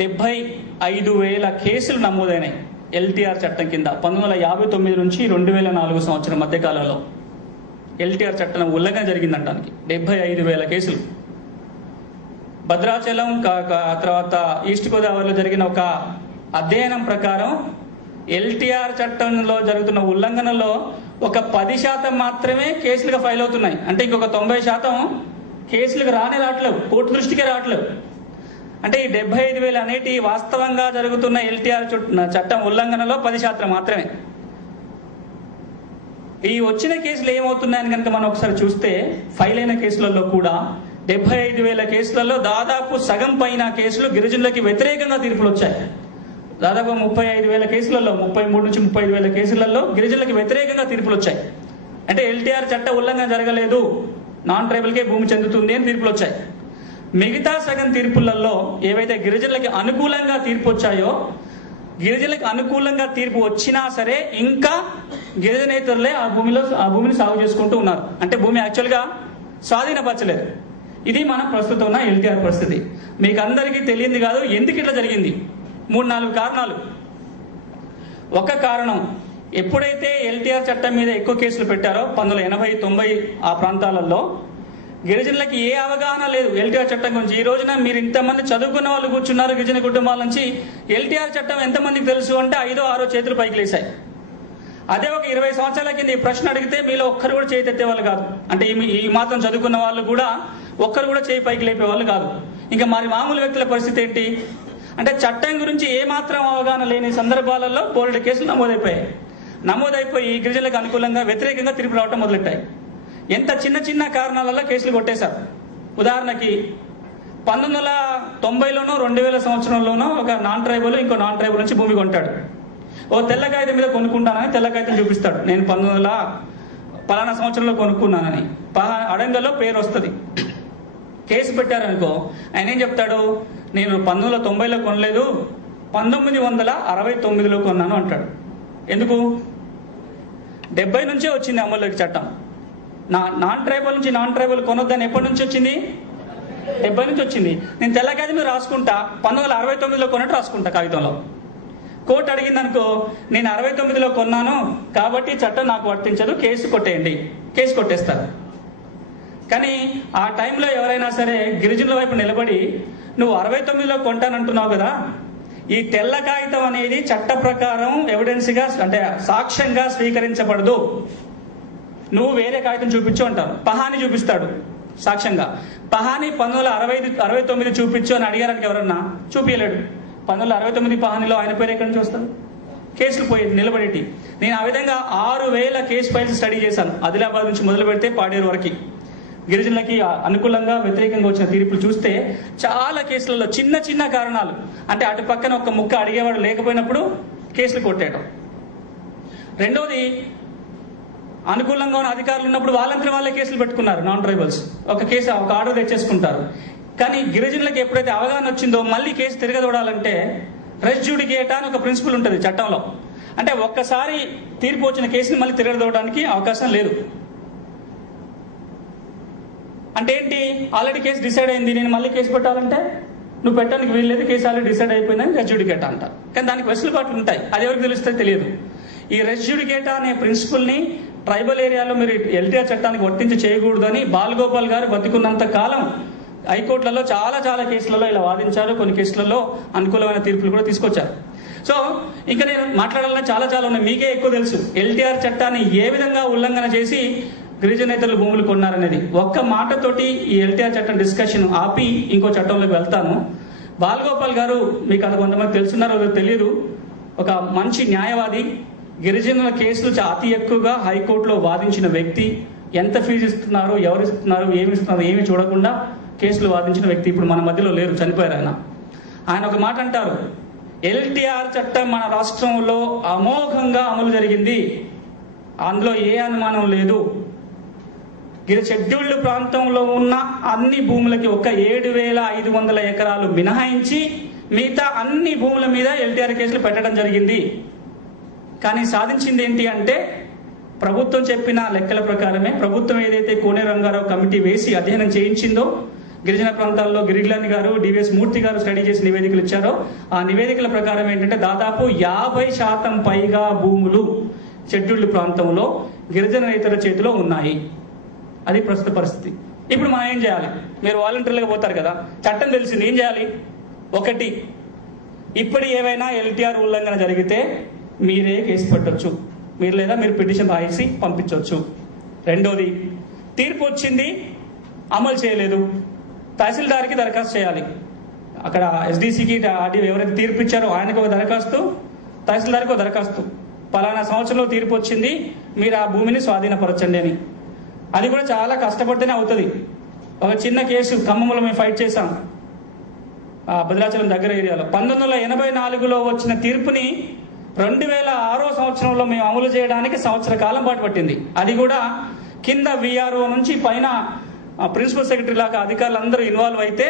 75,000 కేసులు నమోదైనాయి ఎల్టీఆర్ చట్టం కింద 1959 నుంచి 2004 సంవత్సరం మధ్యకాలంలో ఎల్టీఆర్ చట్టం ఉల్లంఘన జరిగిందంటానికి 75,000 కేసులు. భద్రాచలం తర్వాత ఈస్ట్ గోదావరిలో జరిగిన ఒక అధ్యయనం ప్రకారం ఎల్టీఆర్ చట్టంలో జరుగుతున్న ఉల్లంఘనలో ఒక 10% మాత్రమే కేసులుగా ఫైల్ అవుతున్నాయి. అంటే ఇంకొక 90% కేసులకు రావట్లేవు, కోర్టు దృష్టికే రావట్లేవు. అంటే ఈ 75,000 అనేటి వాస్తవంగా జరుగుతున్న ఎల్టీఆర్ చట్టం ఉల్లంఘనలో 10% మాత్రమే. ఈ వచ్చిన కేసులు ఏమవుతున్నాయని కనుక మనం ఒకసారి చూస్తే ఫైల్ అయిన కేసులలో కూడా 75,000 కేసులలో దాదాపు సగం పైన కేసులు గిరిజనులకి వ్యతిరేకంగా తీర్పులు వచ్చాయి. దాదాపు 35,000 కేసులలో 33 నుంచి 35,000 కేసులలో గిరిజనులకి వ్యతిరేకంగా తీర్పులు వచ్చాయి. అంటే ఎల్టీఆర్ చట్ట ఉల్లంఘన జరగలేదు, నాన్ ట్రైబల్కే భూమి చెందుతుంది అని తీర్పులు వచ్చాయి. మిగతా సగం తీర్పులలో ఏవైతే గిరిజనులకి అనుకూలంగా తీర్పు వచ్చాయో, గిరిజనులకు అనుకూలంగా తీర్పు వచ్చినా సరే ఇంకా గిరిజనేతరులే ఆ భూమిని సాగు చేసుకుంటూ ఉన్నారు. అంటే భూమి యాక్చువల్గా స్వాధీనపరచలేదు. ఇది మన ప్రస్తుతం ఉన్న ఎల్టీఆర్ పరిస్థితి. మీకు అందరికీ తెలియంది కాదు ఎందుకు ఇట్లా జరిగింది. 3-4 కారణాలు. ఒక కారణం, ఎప్పుడైతే ఎల్టీఆర్ చట్టం మీద ఎక్కువ కేసులు పెట్టారో 1980-90 ఆ ప్రాంతాలలో గిరిజనులకి ఏ అవగాహన లేదు ఎల్టీఆర్ చట్టం గురించి. ఈ రోజున మీరు ఇంతమంది చదువుకున్న వాళ్ళు కూర్చున్నారు గిరిజన కుటుంబాల నుంచి, ఎల్టీఆర్ చట్టం ఎంతమందికి తెలుసు అంటే 5-6 చేతులు పైకి లేసాయి. అదే ఒక 20 సంవత్సరాల కింద ఈ ప్రశ్న అడిగితే మీలో ఒక్కరు కూడా చేయి ఎత్తేవాళ్ళు కాదు. అంటే ఈ మాత్రం చదువుకున్న వాళ్ళు కూడా ఒక్కరు కూడా చేయి పైకి లేపేవాళ్ళు కాదు. ఇంకా మరి మామూలు వ్యక్తుల పరిస్థితి ఏంటి అంటే చట్టం గురించి ఏమాత్రం అవగాహన లేని సందర్భాలలో బోల్డ్ కేసులు నమోదైపోయి గిరిజనులకు అనుకూలంగా వ్యతిరేకంగా తీర్పు రావటం మొదలెట్టాయి. ఎంత చిన్న కారణాలలో కేసులు కొట్టేశారు. ఉదాహరణకి 1990లోనో 2000 సంవత్సరంలోనో ఒక నాన్ ట్రైబల్ ఇంకో నాన్ ట్రైబల్ నుంచి భూమి కొంటాడు. ఓ తెల్ల కాగితం మీద కొనుక్కుంటానని తెల్ల కాగితం చూపిస్తాడు, నేను 1900 పలానా సంవత్సరంలో కొనుక్కున్నానని. అడంగల్లో పేరు వస్తుంది. కేసు పెట్టారనుకో, ఆయన ఏం చెప్తాడు, నేను 1990లో కొనలేదు 1969లో కొన్నాను అంటాడు. ఎందుకు? 70 నుంచే వచ్చింది అమల్లోకి చట్టం. నాన్ ట్రైబల్ నుంచి నాన్ ట్రైబల్ కొనొద్దని ఎప్పటి నుంచి వచ్చింది? 70 నుంచి వచ్చింది. నేను తెల్ల కాగితం మీద రాసుకుంటా 1969లో కొన్నట్టు రాసుకుంటా కాగితంలో. కోర్టు అడిగింది అనుకో, నేను 69లో కొన్నాను కాబట్టి చట్టం నాకు వర్తించదు, కేసు కొట్టేయండి, కేసు కొట్టేస్తారు. కానీ ఆ టైంలో ఎవరైనా సరే గిరిజనుల వైపు నిలబడి నువ్వు 69లో కొంటానంటున్నావు కదా, ఈ తెల్ల కాగితం అనేది చట్ట ప్రకారం ఎవిడెన్స్గా అంటే సాక్ష్యంగా స్వీకరించబడదు, నువ్వు వేరే కాగితం చూపించు అంటారు. పహాని చూపిస్తాడు సాక్ష్యంగా. పహాని 1969 చూపించు అని అడిగారని ఎవరన్నా చూపించలేడు. 1969 పహానిలో ఆయన పేరు ఎక్కడి నుంచి వస్తాడు? కేసులు పోయేది నిలబడేటి. నేను ఆ విధంగా 6,000 కేసు ఫైల్స్ స్టడీ చేశాను. ఆదిలాబాద్ నుంచి మొదలు పెడితే పాడేరు వరకు గిరిజనులకి అనుకూలంగా వ్యతిరేకంగా వచ్చిన తీర్పులు చూస్తే చాలా కేసులలో చిన్న కారణాలు, అంటే అటు పక్కన ఒక ముక్క అడిగేవాడు లేకపోయినప్పుడు కేసులు కొట్టేయడం. రెండోది, అనుకూలంగా ఉన్న అధికారులు ఉన్నప్పుడు వాళ్ళే కేసులు పెట్టుకున్నారు. నాన్ ట్రైబల్స్ ఒక ఆర్డర్ తెచ్చేసుకుంటారు. కానీ గిరిజనులకు ఎప్పుడైతే అవగాహన వచ్చిందో మళ్ళీ కేసు తిరగదోడాలంటే రెస్ జ్యుడికేటా అని ఒక ప్రిన్సిపల్ ఉంటుంది చట్టంలో. అంటే ఒక్కసారి తీర్పు వచ్చిన కేసుని మళ్ళీ తిరగదోడడానికి అవకాశం లేదు. అంటే ఏంటి, ఆల్రెడీ కేసు డిసైడ్ అయింది, నేను మళ్ళీ కేసు పెట్టాలంటే నువ్వు పెట్టడానికి వీల్లేదు, కేసు ఆల్రెడీ డిసైడ్ అయిపోయిందని రెస్ జ్యుడికేటా అంటారు. కానీ దానికి వెసులుబాట్లు ఉంటాయి, అది ఎవరికి తెలుస్తే తెలియదు. ఈ రెస్ జ్యుడికేటా అనే ప్రిన్సిపల్ని ట్రైబల్ ఏరియాలో మీరు ఎల్టీఆర్ చట్టానికి వర్తించి చేయకూడదని బాలగోపాల్ గారు బతికున్నంత కాలం హైకోర్టులలో చాలా కేసులలో ఇలా వాదించారు. కొన్ని కేసులలో అనుకూలమైన తీర్పులు కూడా తీసుకొచ్చారు. సో ఇంకా నేను మాట్లాడాలని చాలా ఉన్నాయి, మీకే ఎక్కువ తెలుసు ఎల్టీఆర్ చట్టాన్ని ఏ విధంగా ఉల్లంఘన చేసి గిరిజనేతలు భూములు కొన్నారనేది. ఒక్క మాటతోటి ఈ ఎల్టీఆర్ చట్టం డిస్కషన్ ఆపి ఇంకో చట్టంలోకి వెళ్తాను. బాలగోపాల్ గారు మీకు అంత కొంతమంది తెలుసున్నారో తెలియదు, ఒక మంచి న్యాయవాది, గిరిజనుల కేసులు అతి ఎక్కువగా హైకోర్టులో వాదించిన వ్యక్తి. ఎంత ఫీజు ఇస్తున్నారు, ఎవరు ఇస్తున్నారు, ఏమి చూడకుండా కేసులు వాదించిన వ్యక్తి. ఇప్పుడు మన మధ్యలో లేరు, చనిపోయారు ఆయన. ఆయన ఒక మాట అంటారు, ఎల్టీఆర్ చట్టం మన రాష్ట్రంలో అమోఘంగా అమలు జరిగింది, అందులో ఏ అనుమానం లేదు. షెడ్యూల్డ్ ప్రాంతంలో ఉన్న అన్ని భూములకి ఒక 7,500 ఎకరాలు మినహాయించి మిగతా అన్ని భూముల మీద ఎల్టీఆర్ కేసులు పెట్టడం జరిగింది. కానీ సాధించింది ఏంటి అంటే, ప్రభుత్వం చెప్పిన లెక్కల ప్రకారమే, ప్రభుత్వం ఏదైతే కోనేరు రంగారావు కమిటీ వేసి అధ్యయనం చేయించిందో గిరిజన ప్రాంతాల్లో గిరిగిలాని గారు, డివిఎస్ మూర్తి గారు స్టడీ చేసి నివేదికలు ఇచ్చారో ఆ నివేదికల ప్రకారం ఏంటంటే దాదాపు 50% పైగా భూములు షెడ్యూల్డ్ ప్రాంతంలో గిరిజన రైతుల చేతిలో ఉన్నాయి. అది ప్రస్తుత పరిస్థితి. ఇప్పుడు మనం ఏం చేయాలి? మీరు వాలంటీర్లుగా పోతారు కదా, చట్టం తెలిసింది, ఏం చేయాలి? ఒకటి, ఇప్పుడు ఏవైనా ఎల్టీఆర్ ఉల్లంఘన జరిగితే మీరే కేసు పెట్టొచ్చు, మీరు పిటిషన్ రాసి పంపించవచ్చు. రెండోది, తీర్పు వచ్చింది అమలు చేయలేదు, తహసీల్దార్కి దరఖాస్తు చేయాలి. అక్కడ ఎస్డీసీకి ఎవరైతే తీర్పు ఇచ్చారో ఆయనకు ఒక దరఖాస్తు, తహసీల్దార్కి ఒక దరఖాస్తు, పలానా సంవత్సరంలో తీర్పు వచ్చింది, మీరు ఆ భూమిని స్వాధీనపరచండి అని. అది కూడా చాలా కష్టపడితేనే అవుతుంది. ఒక చిన్న కేసు ఖమ్మంలో మేము ఫైట్ చేశాం, భద్రాచలం దగ్గర ఏరియాలో. 1984లో వచ్చిన తీర్పుని 2006 సంవత్సరంలో మేము అమలు చేయడానికి సంవత్సర కాలం పాటు పట్టింది. అది కూడా కింద విఆర్ఓ నుంచి పైన ప్రిన్సిపల్ సెక్రటరీ లాగా అధికారులందరూ ఇన్వాల్వ్ అయితే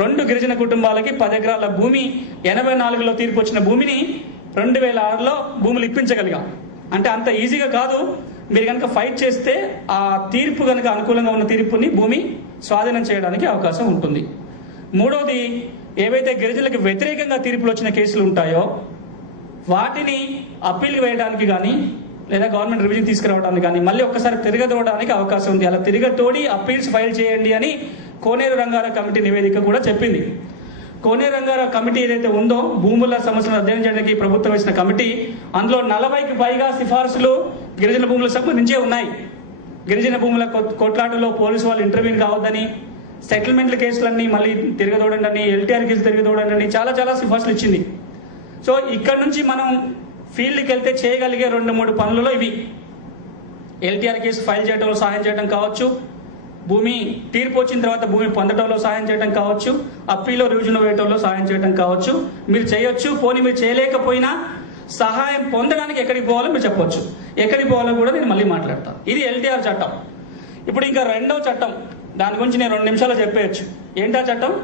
2 గిరిజన కుటుంబాలకి 10 ఎకరాల భూమి 84లో తీర్పు వచ్చిన భూమిని 2006లో భూములు ఇప్పించగలిగాం. అంటే అంత ఈజీగా కాదు. మీరు కనుక ఫైట్ చేస్తే ఆ తీర్పు కనుక అనుకూలంగా ఉన్న తీర్పుని భూమి స్వాధీనం చేయడానికి అవకాశం ఉంటుంది. మూడోది, ఏవైతే గిరిజనులకు వ్యతిరేకంగా తీర్పులు వచ్చిన కేసులు ఉంటాయో వాటిని అప్పీల్ వేయడానికి కానీ లేదా గవర్నమెంట్ రివిజన్ తీసుకురావడానికి కానీ మళ్ళీ ఒక్కసారి తిరగదోడడానికి అవకాశం ఉంది. అలా తిరగతోడి అప్పీల్స్ ఫైల్ చేయండి అని కోనేరు రంగారావు కమిటీ నివేదిక కూడా చెప్పింది. కోనేరు రంగారావు కమిటీ ఏదైతే ఉందో భూముల సమస్యలను అధ్యయనం చేయడానికి ప్రభుత్వం వేసిన కమిటీ, అందులో 40కి పైగా సిఫార్సులు గిరిజన భూములకు సంబంధించే ఉన్నాయి. గిరిజన భూముల కొట్లాటలో పోలీసు వాళ్ళు ఇంటర్వ్యూని కావద్దని, సెటిల్మెంట్ల కేసులన్నీ మళ్ళీ తిరగదోడండి అని, ఎల్టీఆర్ కేసు తిరగదోడండి అని చాలా చాలా సిఫార్సులు ఇచ్చింది. సో ఇక్కడ నుంచి మనం ఫీల్డ్కి వెళ్తే చేయగలిగే 2-3 పనులలో ఇవి. ఎల్టీఆర్ కేసు ఫైల్ చేయడంలో సహాయం చేయడం కావచ్చు, భూమి తీర్పు వచ్చిన తర్వాత భూమి పొందడంలో సహాయం చేయడం కావచ్చు, అప్పీలో రివిజన్ వేయడంలో సహాయం చేయడం కావచ్చు. మీరు చేయొచ్చు. పోనీ మీరు చేయలేకపోయినా సహాయం పొందడానికి ఎక్కడికి పోవాలో మీరు చెప్పవచ్చు. ఎక్కడికి పోవాలో కూడా నేను మళ్ళీ మాట్లాడతాను. ఇది ఎల్టీఆర్ చట్టం. ఇప్పుడు ఇంకా రెండో చట్టం, దాని గురించి నేను 2 నిమిషాలు చెప్పేయచ్చు. ఏంటా చట్టం?